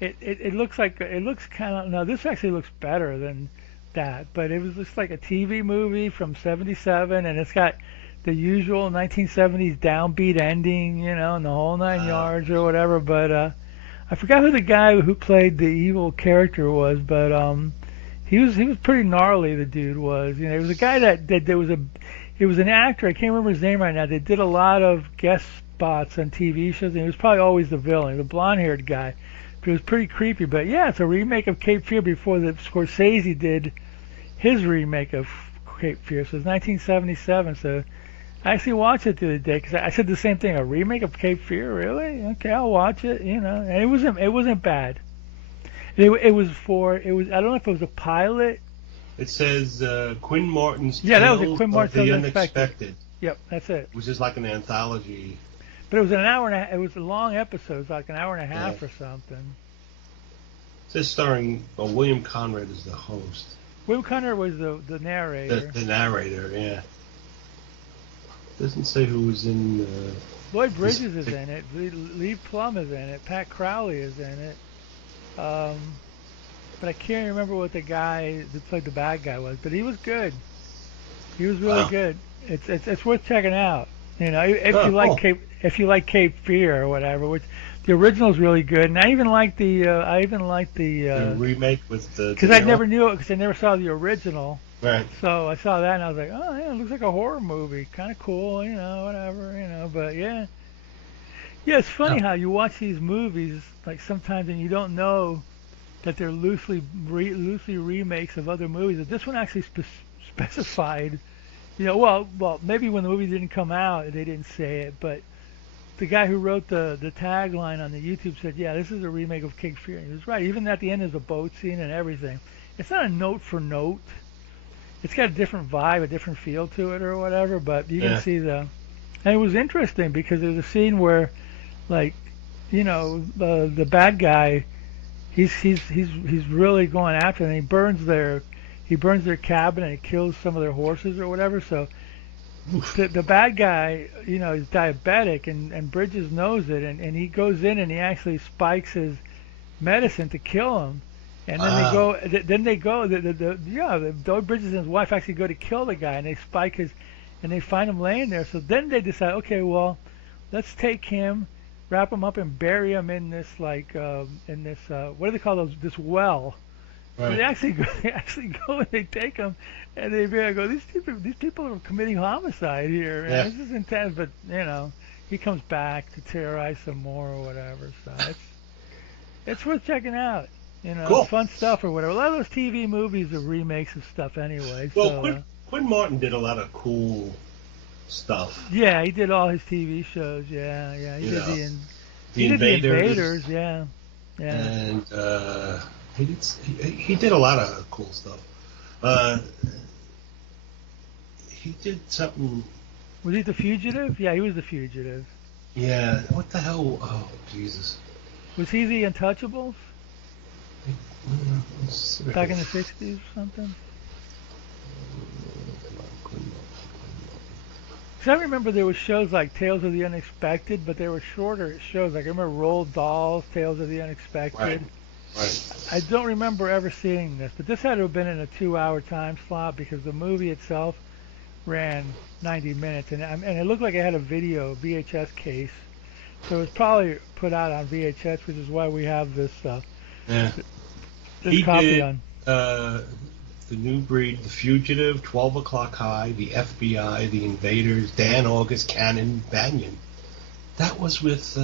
kind of, no, this actually looks better than that, but it was just like a TV movie from '77, and it's got the usual 1970s downbeat ending, you know, and the whole 9 yards or whatever. But I forgot who the guy who played the evil character was, but he was pretty gnarly. The dude was, you know, he was a guy he was an actor. I can't remember his name right now. They did a lot of guest spots on TV shows, and he was probably always the villain, the blonde-haired guy. It was pretty creepy, but it's a remake of Cape Fear before the Scorsese did his remake of Cape Fear. So it's 1977. So I actually watched it the other day because I said the same thing. A remake of Cape Fear, really? Okay, I'll watch it. And it wasn't bad. It was. I don't know if it was a pilot. It says Quinn Martin's Yeah, that was Tales a Quinn of Martin's the Unexpected. Unexpected, Yep, that's it. which is like an anthology. But it was an hour and it was a long episode. It was like an hour and a half Yeah. or something. It says starring William Conrad as the host. Will Connor was the narrator. The narrator, yeah. Doesn't say who was in. Lloyd Bridges is in it. Lee Plum is in it. Pat Crowley is in it. But I can't remember what the guy that played the bad guy was. But he was good. He was really good. It's worth checking out. If you like Cape Fear or whatever, which the original's really good, and I even like the remake with the. Because I never knew it because I never saw the original. Right. So I saw that and I was like, oh yeah, it looks like a horror movie, kind of cool, whatever. But yeah, it's funny how you watch these movies like sometimes and you don't know that they're loosely remakes of other movies. But this one actually specified. Well, maybe when the movie didn't come out, they didn't say it, but the guy who wrote the tagline on the YouTube said, yeah, this is a remake of Cape Fear. And he was right. Even at the end, there's a boat scene and everything. It's not a note for note. It's got a different vibe, a different feel to it or whatever, but you can see and it was interesting because there's a scene where, like, the bad guy, he's really going after them. And he burns their cabin and he kills some of their horses or whatever. So the bad guy, is diabetic and Bridges knows it, and he goes in and he actually spikes his medicine to kill him. And then Lloyd Bridges and his wife actually go to kill the guy, and they spike his, and they find him laying there. So then they decide, okay, well, let's take him, wrap him up, and bury him in this what do they call those? This well. Right. So they actually go and they take him, and they go, these people are committing homicide here. Yeah. This is intense, but he comes back to terrorize some more or whatever. So it's worth checking out. Cool. Fun stuff or whatever. A lot of those TV movies are remakes of stuff anyway. Well, so, Quinn Martin did a lot of cool stuff. Yeah, he did all his TV shows. Yeah. He did the Invaders. Yeah. And he did a lot of cool stuff. He did something. Was he The Fugitive? Yeah, he was The Fugitive. Yeah. What the hell? Oh, Jesus. Was he The Untouchables? Back in the 60s or something? Because I remember there were shows like Tales of the Unexpected, but they were shorter shows. Like I remember Roald Dahl's Tales of the Unexpected. Right. I don't remember ever seeing this, but this had to have been in a 2-hour time slot because the movie itself ran 90 minutes, and it looked like it had a VHS case. So it was probably put out on VHS, which is why we have this copy did, on. The New Breed, The Fugitive, 12 O'Clock High, The FBI, The Invaders, Dan August, Cannon, Banyan. That was with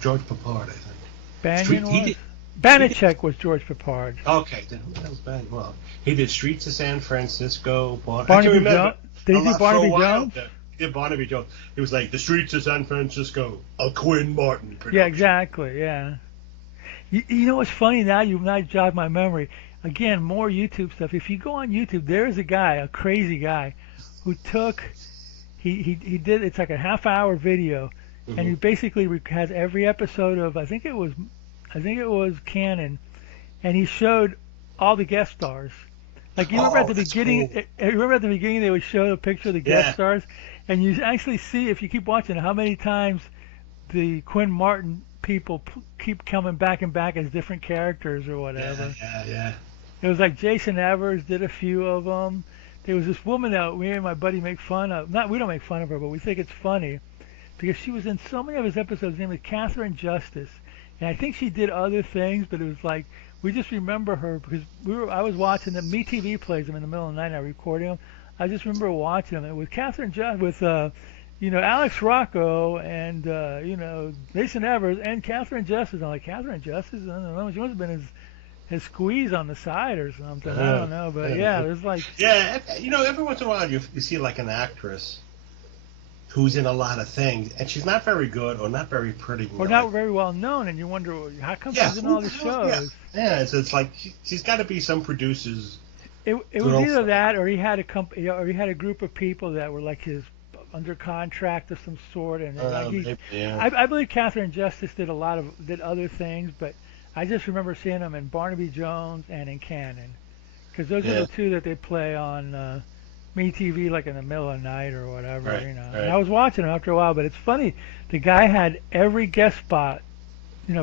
George Peppard, I think. Banyan Banachek was George Peppard. Okay, then who the hell's Banyan? Well, he did Streets of San Francisco. Barnaby Jones? Did he do Barnaby Jones? Yeah, Barnaby Jones. It was like The Streets of San Francisco, a Quinn Martin production. Yeah, exactly, yeah. You know what's funny now? You've not jogged my memory. Again, more YouTube stuff. If you go on YouTube, there's a guy, a crazy guy, who took, he did, it's like a half-hour video, and he basically has every episode of, I think it was Canon, and he showed all the guest stars. Like you remember at the beginning, cool. Remember at the beginning they would show a picture of the guest stars, and you actually see if you keep watching how many times the Quinn Martin people keep coming back and back as different characters or whatever. Yeah. It was like Jason Evers did a few of them. There was this woman that me and my buddy make fun of. We don't make fun of her, but we think it's funny because she was in so many of his episodes. Her name was Catherine Justice, and I think she did other things, but it was like we just remember her because I was watching them. MeTV plays them in the middle of the night. I recording them. I just remember watching them. It was Catherine Justice with Alex Rocco and Jason Evers and Catherine Justice. I'm like, Catherine Justice? I don't know. She must have been his squeeze on the side or something. I don't know, but there's like every once in a while you see like an actress who's in a lot of things, and she's not very good or not very pretty. Or not very well known, and you wonder, how come she's in all these shows? Yeah, so it's like she's got to be some producer's. It was either that, or he had a company, or he had a group of people that were like his under contract of some sort, and I believe Catherine Justice did other things, but I just remember seeing them in Barnaby Jones and in Cannon, because those are the two that they play on MeTV, like in the middle of the night or whatever, Right. And I was watching them after a while, but it's funny, the guy had every guest spot,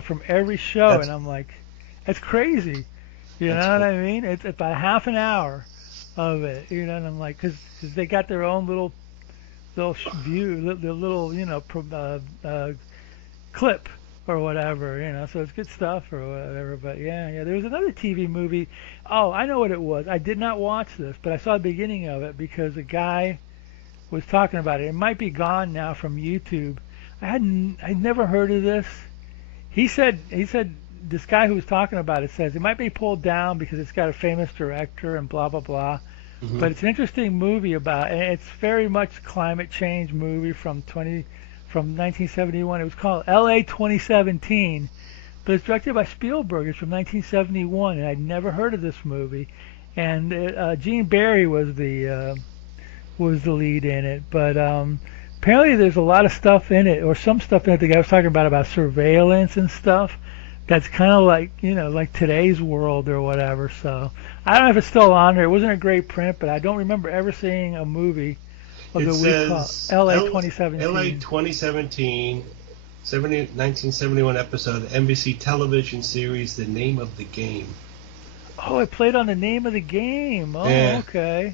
from every show, and I'm like, that's crazy. You know what I mean? It's about half an hour of it, and I'm like, because they got their own little view, their little, clip or whatever, so it's good stuff or whatever. But yeah, there was another TV movie. Oh, I know what it was. I did not watch this, but I saw the beginning of it because a guy was talking about it. It might be gone now from YouTube. I'd never heard of this. He said this guy who was talking about it says it might be pulled down because it's got a famous director and blah blah blah. Mm-hmm. But it's an interesting movie and it's very much climate change movie from 1971. It was called L.A. 2017, but it's directed by Spielberg. It's from 1971, and I'd never heard of this movie. And Gene Barry was the lead in it. But apparently there's a lot of stuff in it, or some stuff in it. The guy was talking about surveillance and stuff. That's kind of like, like today's world or whatever. So I don't know if it's still on there. It wasn't a great print, but I don't remember ever seeing a movie of the week called L.A. 2017. L.A. 2017, 1971 episode of NBC television series The Name of the Game. Oh, it played on The Name of the Game. Oh, yeah. Okay.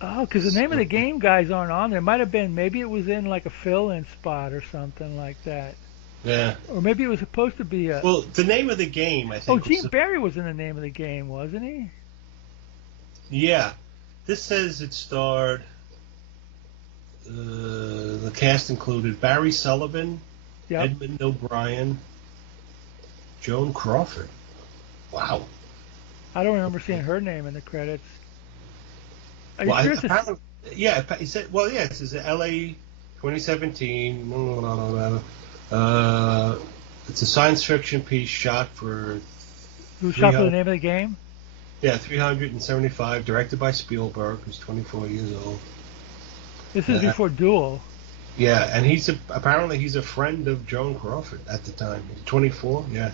Oh, because The Name of the Game guys aren't on there. Maybe it was in like a fill-in spot or something like that. Yeah. Or maybe it was supposed to be a... Well, The Name of the Game, I think... Oh, Gene Barry was in The Name of the Game, wasn't he? Yeah. This says it starred... the cast included Barry Sullivan, Edmund O'Brien, Joan Crawford. Wow. I don't remember seeing her name in the credits. Are you sure he said, it says L.A. 2017... it's a science fiction piece shot for... Who shot for The Name of the Game? Yeah, 375, directed by Spielberg, who's 24 years old. This is before Duel. Yeah, and apparently he's a friend of Joan Crawford at the time. He's 24, yeah.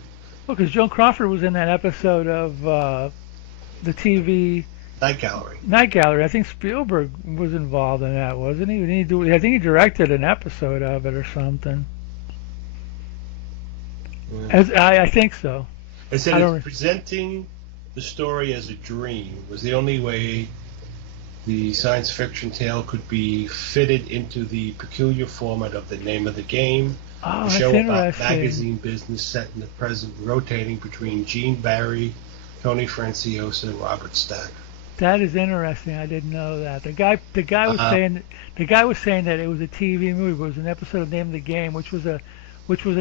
Well, because Joan Crawford was in that episode of the TV... Night Gallery. I think Spielberg was involved in that, wasn't he? I think he directed an episode of it or something. Yeah. I think so. It said presenting the story as a dream was the only way the science fiction tale could be fitted into the peculiar format of The Name of the Game, a show about magazine business set in the present, rotating between Gene Barry, Tony Franciosa, and Robert Stack. That is interesting. I didn't know that. The guy was saying that it was a TV movie. It was an episode of The Name of the Game, which was an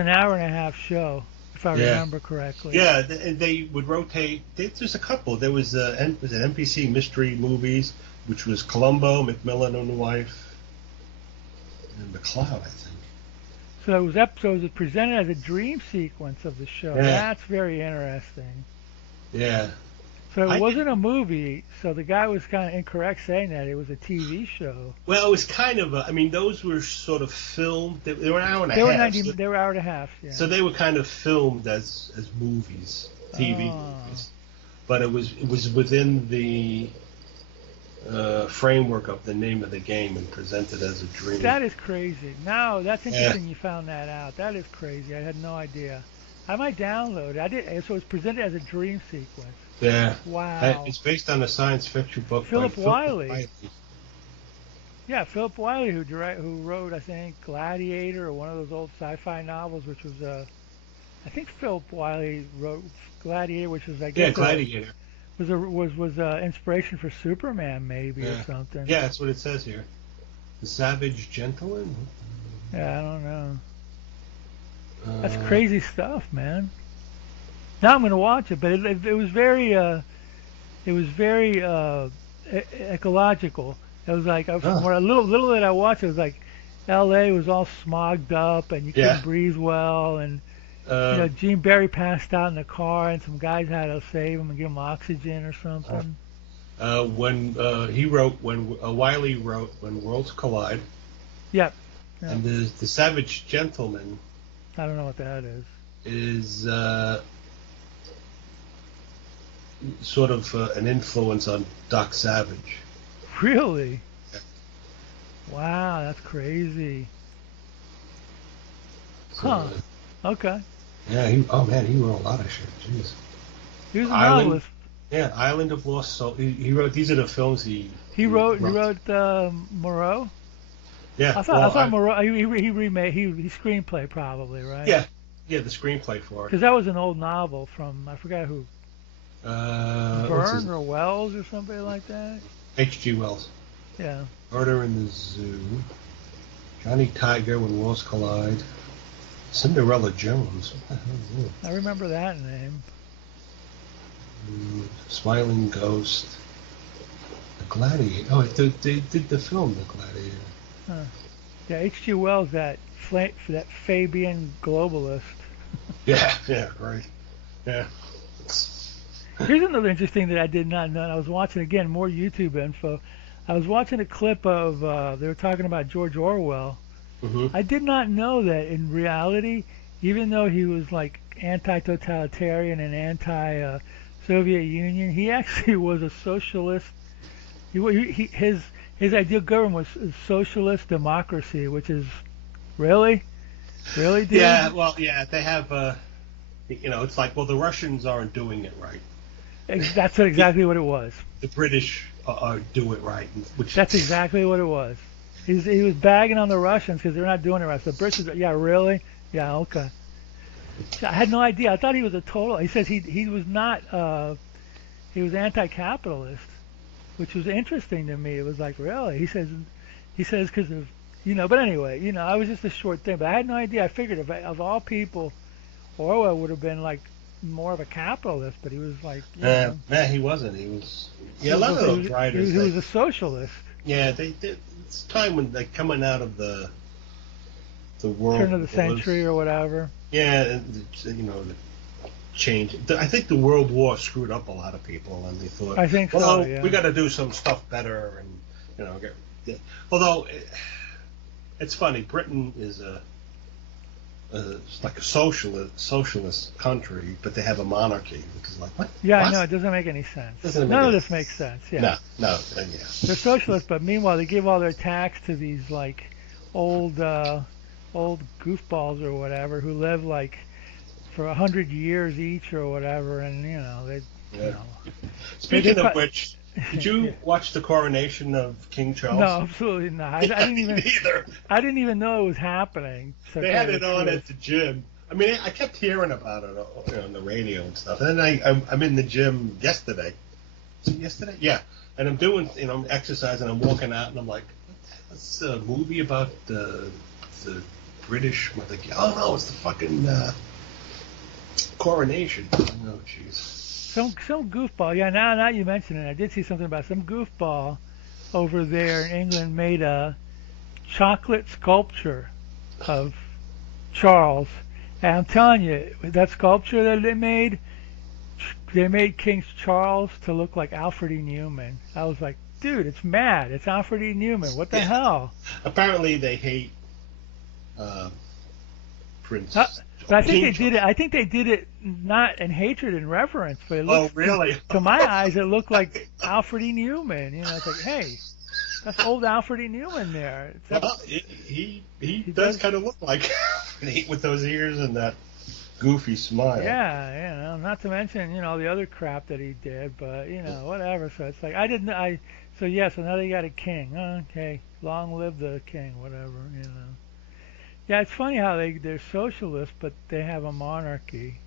hour and a half show, if I remember correctly. Yeah, and they would rotate. There's a couple. There was an NBC mystery movies, which was Columbo, McMillan and the Wife, and McCloud, I think. So it was episodes that presented as a dream sequence of the show. Yeah. That's very interesting. Yeah. So it wasn't a movie, so the guy was kind of incorrect saying that. It was a TV show. Well, it was kind of those were sort of filmed. They were an hour and a half. They were hour and a half, yeah. So they were kind of filmed as movies, TV movies. But it was within the framework of The Name of the Game and presented as a dream. That is crazy. No, that's interesting you found that out. That is crazy. I had no idea. I might download it. I did. So it was presented as a dream sequence. Yeah. Wow. It's based on a science fiction book Philip by Wiley. Yeah, Philip Wiley, who wrote, I think, Gladiator, or one of those old sci-fi novels, which was I think Philip Wiley wrote Gladiator, which was Gladiator was inspiration for Superman, maybe or something. Yeah, that's what it says here. The Savage Gentleman. Yeah, I don't know. That's crazy stuff, man. Now I'm going to watch it, but it was very ecological. It was like from what a little that I watched, it was like L.A. was all smogged up and you couldn't breathe well, and Gene Barry passed out in the car, and some guys had to save him and give him oxygen or something. When Wiley wrote When Worlds Collide. Yep. And the Savage Gentleman. I don't know what that is. Is sort of an influence on Doc Savage. Really? Yeah. Wow, that's crazy. So, Okay. Yeah, he wrote a lot of shit. Jeez. He was a novelist. Yeah, Island of Lost Souls. He wrote. These are the films he wrote. He wrote Moreau. Yeah. I thought Moreau. He remade. He screenplay probably, right? Yeah. Yeah, the screenplay for it. Because that was an old novel from I forgot who. Byrne or Wells or somebody like that. H.G. Wells. Yeah. Murder in the Zoo. Johnny Tiger, When Worlds Collide. Cinderella Jones. What the hell is that? I remember that name. Smiling Ghost. The Gladiator. Oh, they did the film, The Gladiator. Huh. Yeah, H.G. Wells, that Fabian globalist. Yeah, right. Yeah. Here's another interesting that I did not know. I was watching, again, more YouTube info. I was watching a clip of, they were talking about George Orwell. Mm-hmm. I did not know that in reality, even though he was like anti-totalitarian and anti-Soviet Union, he actually was a socialist. His ideal government was socialist democracy, which is really, dude? Yeah, well, yeah, they have, it's like, well, the Russians aren't doing it right. That's exactly what it was. The British do it right. That's exactly what it was. He was bagging on the Russians because they're not doing it right. So the British, yeah, really? Yeah, okay. I had no idea. I thought he was a total. He says he was not. He was anti-capitalist, which was interesting to me. It was like, really? He says because of But anyway, I was just a short thing. But I had no idea. I figured of all people, Orwell would have been like more of a capitalist, but he was like. Yeah, he wasn't. He was. Yeah, a lot of those writers. He was a socialist. Yeah, it's time when they're coming out of the world. Turn of the century or whatever. Yeah, the change. I think the World War screwed up a lot of people, and they thought, I think so. Yeah. We got to do some stuff better, and although it's funny, Britain is like a socialist country, but they have a monarchy, which is like what? Yeah, what? No, it doesn't make any sense. None of this makes sense. Yeah. No, yeah. They're socialists, but meanwhile they give all their tax to these like old goofballs or whatever who live like for 100 years each or whatever, and they. Speaking of which, did you watch the coronation of King Charles? No, absolutely not. I didn't even either. I didn't even know it was happening. They had it on at the gym. I mean, I kept hearing about it on the radio and stuff. And then I'm in the gym yesterday. Was it yesterday? Yeah. And I'm doing, I'm exercising. I'm walking out, and I'm like, "What's a movie about the British?" I'm like, "Oh no, it's the fucking coronation." Oh no, jeez. Some goofball. Yeah, now you mention it, I did see something about some goofball over there in England made a chocolate sculpture of Charles. And I'm telling you, that sculpture that they made King Charles to look like Alfred E. Newman. I was like, dude, it's mad. It's Alfred E. Newman. What the hell? Apparently they hate Prince. But I think they did it not in hatred and reverence, but it looked, really? to my eyes, it looked like Alfred E. Newman. It's like, hey, that's old Alfred E. Newman there. Well, he does kind of look like Alfred with those ears and that goofy smile. Yeah, not to mention, the other crap that he did, but, whatever. So it's like, so now they got a king. Okay, long live the king, whatever, Yeah, it's funny how they're socialists, but they have a monarchy.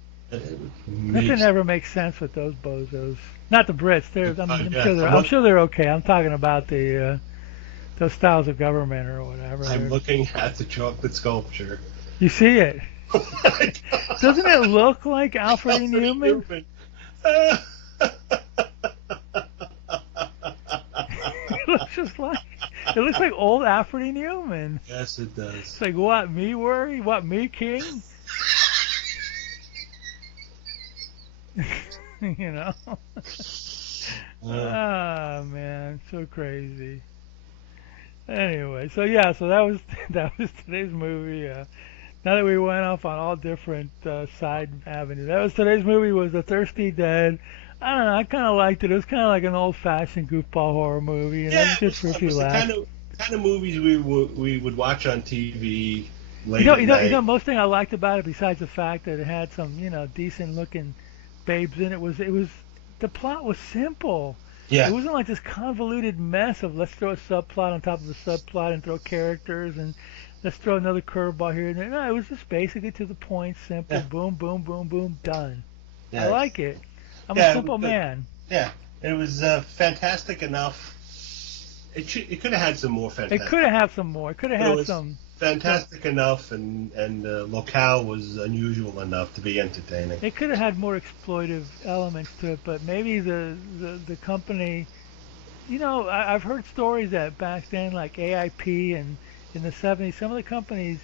Nothing ever makes sense with those bozos. Not the Brits. I'm sure they're okay. I'm talking about those styles of government or whatever. I'm looking at the chocolate sculpture. You see it? Doesn't it look like Alfred E. Newman? It It looks like old African Newman. Yes, it does. It's like, what, me worry? What, me king? You know? Man, so crazy. Anyway, so that was today's movie. Now that we went off on all different side avenues, that was today's movie. Was The Thirsty Dead. I don't know. I kind of liked it. It was kind of like an old-fashioned goofball horror movie. You know, Yeah, just for a few laughs. The kind of movies we would watch on TV late You at night. know, most thing I liked about it, besides the fact that it had some, decent-looking babes in it, was the plot was simple. Yeah. It wasn't like this convoluted mess of let's throw a subplot on top of a subplot and throw characters and let's throw another curveball here and there. No, it was just basically to the point, simple, boom, boom, boom, boom, done. Yeah. I like it. I'm a simple man. Yeah, it was fantastic enough. It could have had some more fantastic. It could have had some more. It could have had some. Fantastic enough, and locale was unusual enough to be entertaining. It could have had more exploitive elements to it, but maybe the company, I've heard stories that back then, like AIP and in the 70s, some of the companies,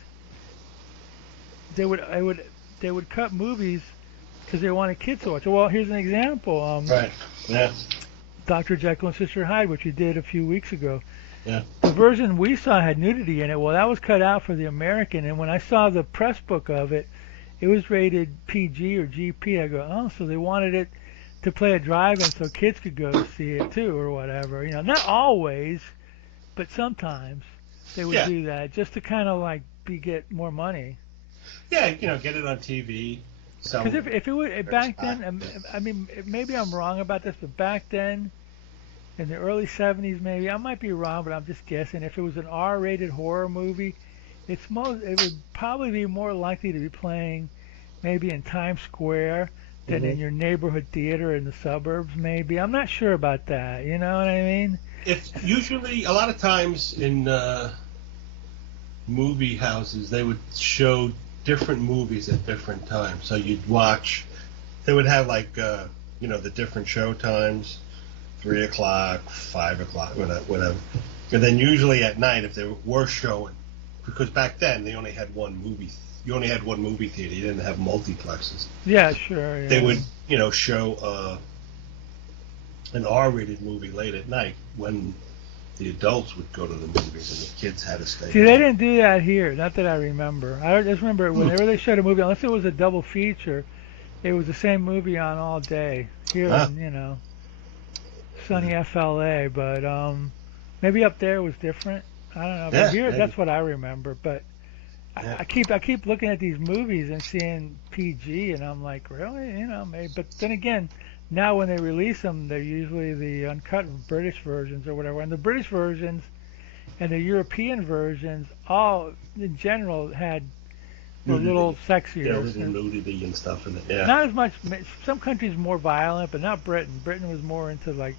they would cut movies because they wanted kids to watch. Well, here's an example. Right. Yeah. Dr. Jekyll and Sister Hyde, which we did a few weeks ago. Yeah. The version we saw had nudity in it. Well, that was cut out for the American, and when I saw the press book of it, it was rated PG or GP. I go, oh, so they wanted it to play a drive-in so kids could go see it too, or whatever. Not always, but sometimes they would do that just to kind of like get more money. Yeah, get it on TV. Because if it would back then, I mean, maybe I'm wrong about this, but back then, in the early 70s, maybe I might be wrong, but I'm just guessing. If it was an R-rated horror movie, it would probably be more likely to be playing maybe in Times Square than in your neighborhood theater in the suburbs. Maybe I'm not sure about that. You know what I mean? Usually, a lot of times in movie houses, they would show different movies at different times. So you'd watch. They would have like the different show times. 3 o'clock, 5 o'clock, whatever. And then usually at night, if they were showing, because back then they only had one movie. You only had one movie theater. You didn't have multiplexes. Yeah, sure. Yeah. They would, show an R-rated movie late at night when the adults would go to the movies and the kids had to stay. See, they didn't do that here. Not that I remember. I just remember whenever they showed a movie, unless it was a double feature, it was the same movie on all day. Here, sunny FLA, but maybe up there was different. I don't know. But here, that's what I remember. But I keep looking at these movies and seeing PG, and I'm like, really? Maybe. But then again, now when they release them, they're usually the uncut British versions or whatever. And the British versions and the European versions, all in general, had a little sexier. Yeah, a little nudity and stuff in it. Yeah. Not as much. Some countries more violent, but not Britain. Britain was more into like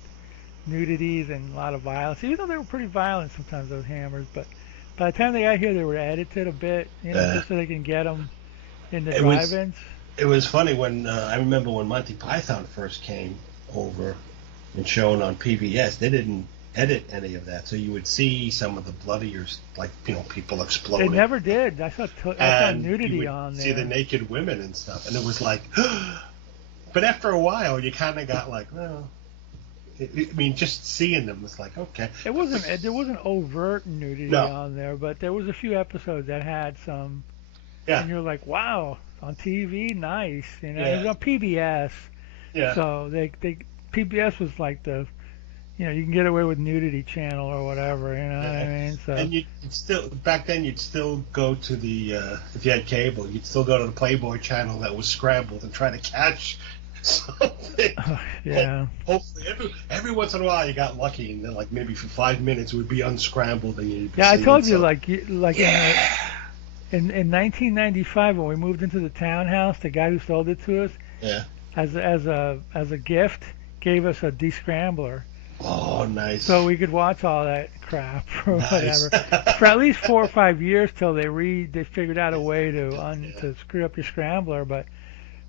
nudities and a lot of violence, even though they were pretty violent sometimes, those hammers. But by the time they got here, they were edited a bit, just so they can get them in the drive-ins. It was funny when I remember when Monty Python first came over and shown on PBS. They didn't edit any of that, so you would see some of the bloodier, like people exploding. They never did. I saw nudity on there. See the naked women and stuff, and it was like. But after a while, you kind of got like, well. I mean, just seeing them was like, okay. There wasn't overt nudity on there, but there was a few episodes that had some. Yeah. And you're like, wow, on TV, nice. It was on PBS. Yeah. So PBS was like the, you can get away with nudity channel or whatever. What I mean? So. And back then you'd still go to the if you had cable, you'd still go to the Playboy channel that was scrambled and try to catch. Something. Yeah. Hopefully, every once in a while you got lucky, and then like maybe for 5 minutes it would be unscrambled, and you'd I told you in 1995 when we moved into the townhouse, the guy who sold it to us, as a gift, gave us a descrambler. Oh, nice. So we could watch all that crap or whatever for at least 4 or 5 years till they figured out a way to screw up your scrambler, but.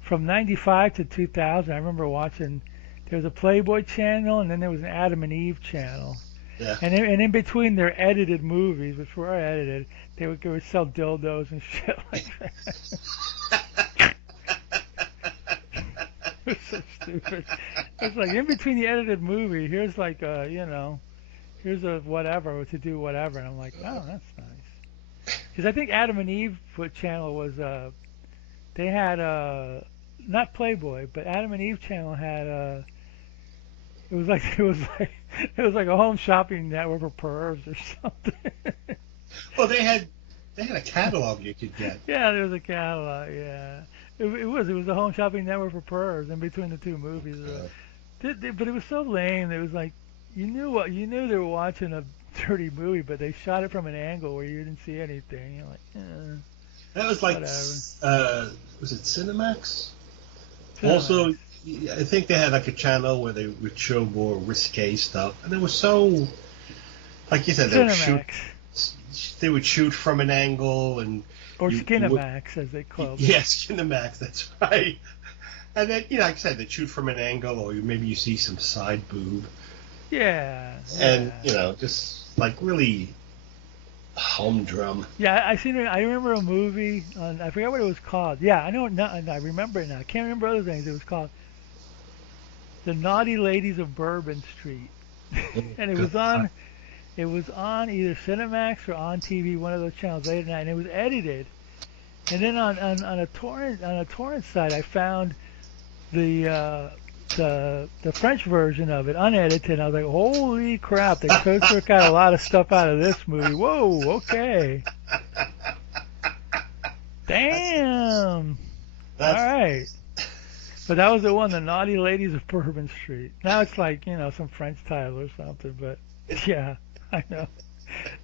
From 95 to 2000, I remember watching, there was a Playboy channel, and then there was an Adam and Eve channel. Yeah. And in between their edited movies, which were edited, they would sell dildos and shit like that. It was so stupid. It's like in between the edited movie, here's like here's a whatever to do whatever, and I'm like, oh, that's nice. Because I think Adam and Eve channel was they had not Playboy, but Adam and Eve channel had it was like a home shopping network for pervs or something. Well, they had a catalog you could get. Yeah, there was a catalog. Yeah, it was a home shopping network for pervs in between the two movies. But it was so lame. It was like you knew they were watching a dirty movie, but they shot it from an angle where you didn't see anything. You're like, that was like, was it Cinemax? Also, I think they had like a channel where they would show more risque stuff, and it was so, like you said, they would shoot from an angle or Skinemax as they call it. Yeah, Skinemax, that's right. And then like I said, they shoot from an angle, or maybe you see some side boob. Yeah. And just like really humdrum. Yeah, I remember a movie I forget what it was called. Yeah, I know. I remember it now. I can't remember other things. It was called The Naughty Ladies of Bourbon Street, and it was on either Cinemax or on TV, one of those channels late at night, and it was edited. And then on a torrent site, I found the French version of it, unedited. And I was like, holy crap! They took out a lot of stuff out of this movie. Whoa, okay, damn. All right. But that was the one, The Naughty Ladies of Bourbon Street. Now it's like, some French title or something, but yeah, I know.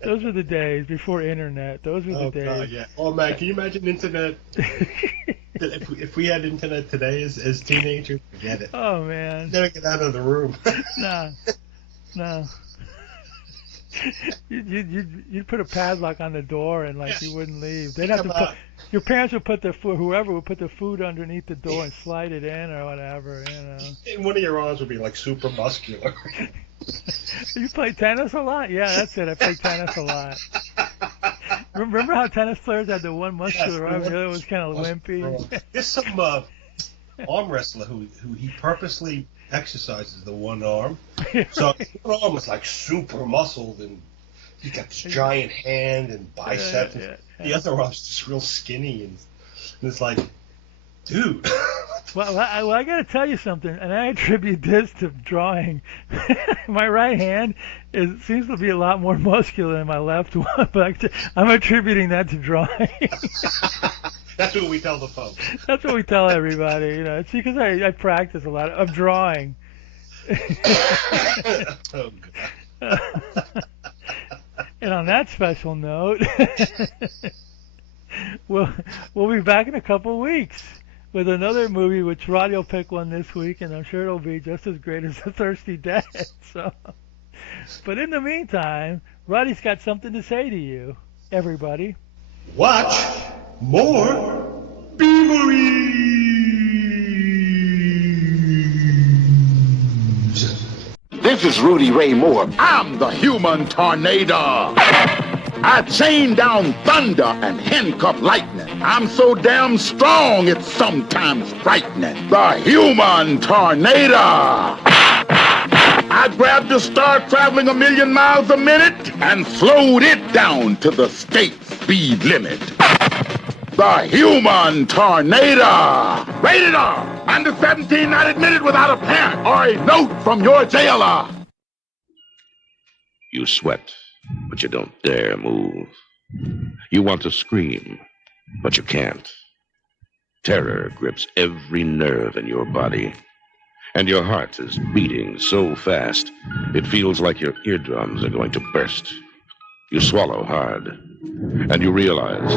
Those were the days before internet. Those were the days. God, yeah. Oh man, can you imagine internet? if we had internet today as teenagers, forget it. Oh man. Never get out of the room. No. You'd put a padlock on the door and you wouldn't leave. They'd have to your parents would put whoever would put the food underneath the door and slide it in or whatever, And one of your arms would be like super muscular. You play tennis a lot? Yeah, that's it. I play tennis a lot. Remember how tennis players had the one muscular arm, the other was kind of wimpy? There's some arm wrestler who he purposely exercises the one arm. So one arm was like super muscled and he's got this giant hand and biceps. The other arm's just real skinny and it's like, dude. Well, I got to tell you something, and I attribute this to drawing. My right hand seems to be a lot more muscular than my left one, but I'm attributing that to drawing. That's what we tell the folks. That's what we tell everybody. It's because I practice a lot of drawing. Oh, God. And on that special note, we'll be back in a couple of weeks with another movie, which Roddy will pick one this week, and I'm sure it'll be just as great as The Thirsty Dead. So, but in the meantime, Roddy's got something to say to you, everybody. Watch more B-movies. This is Rudy Ray Moore. I'm the human tornado. I chain down thunder and handcuff lightning. I'm so damn strong, it's sometimes frightening. The human tornado. I grabbed a star traveling 1,000,000 miles a minute and slowed it down to the state speed limit. The human tornado. Rated R. Under 17, not admitted without a parent or a note from your jailer. You sweat, but you don't dare move. You want to scream, but you can't. Terror grips every nerve in your body, and your heart is beating so fast, it feels like your eardrums are going to burst. You swallow hard, and you realize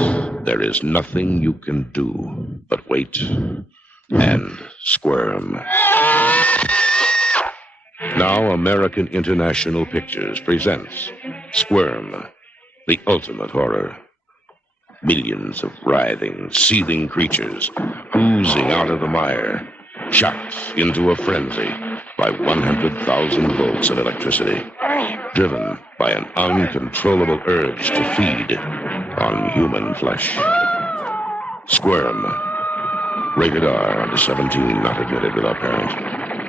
there is nothing you can do but wait and squirm. Now American International Pictures presents Squirm, the ultimate horror. Millions of writhing, seething creatures oozing out of the mire, shocked into a frenzy by 100,000 volts of electricity, driven by an uncontrollable urge to feed on human flesh. Squirm. Rated R, under 17, not admitted without parent.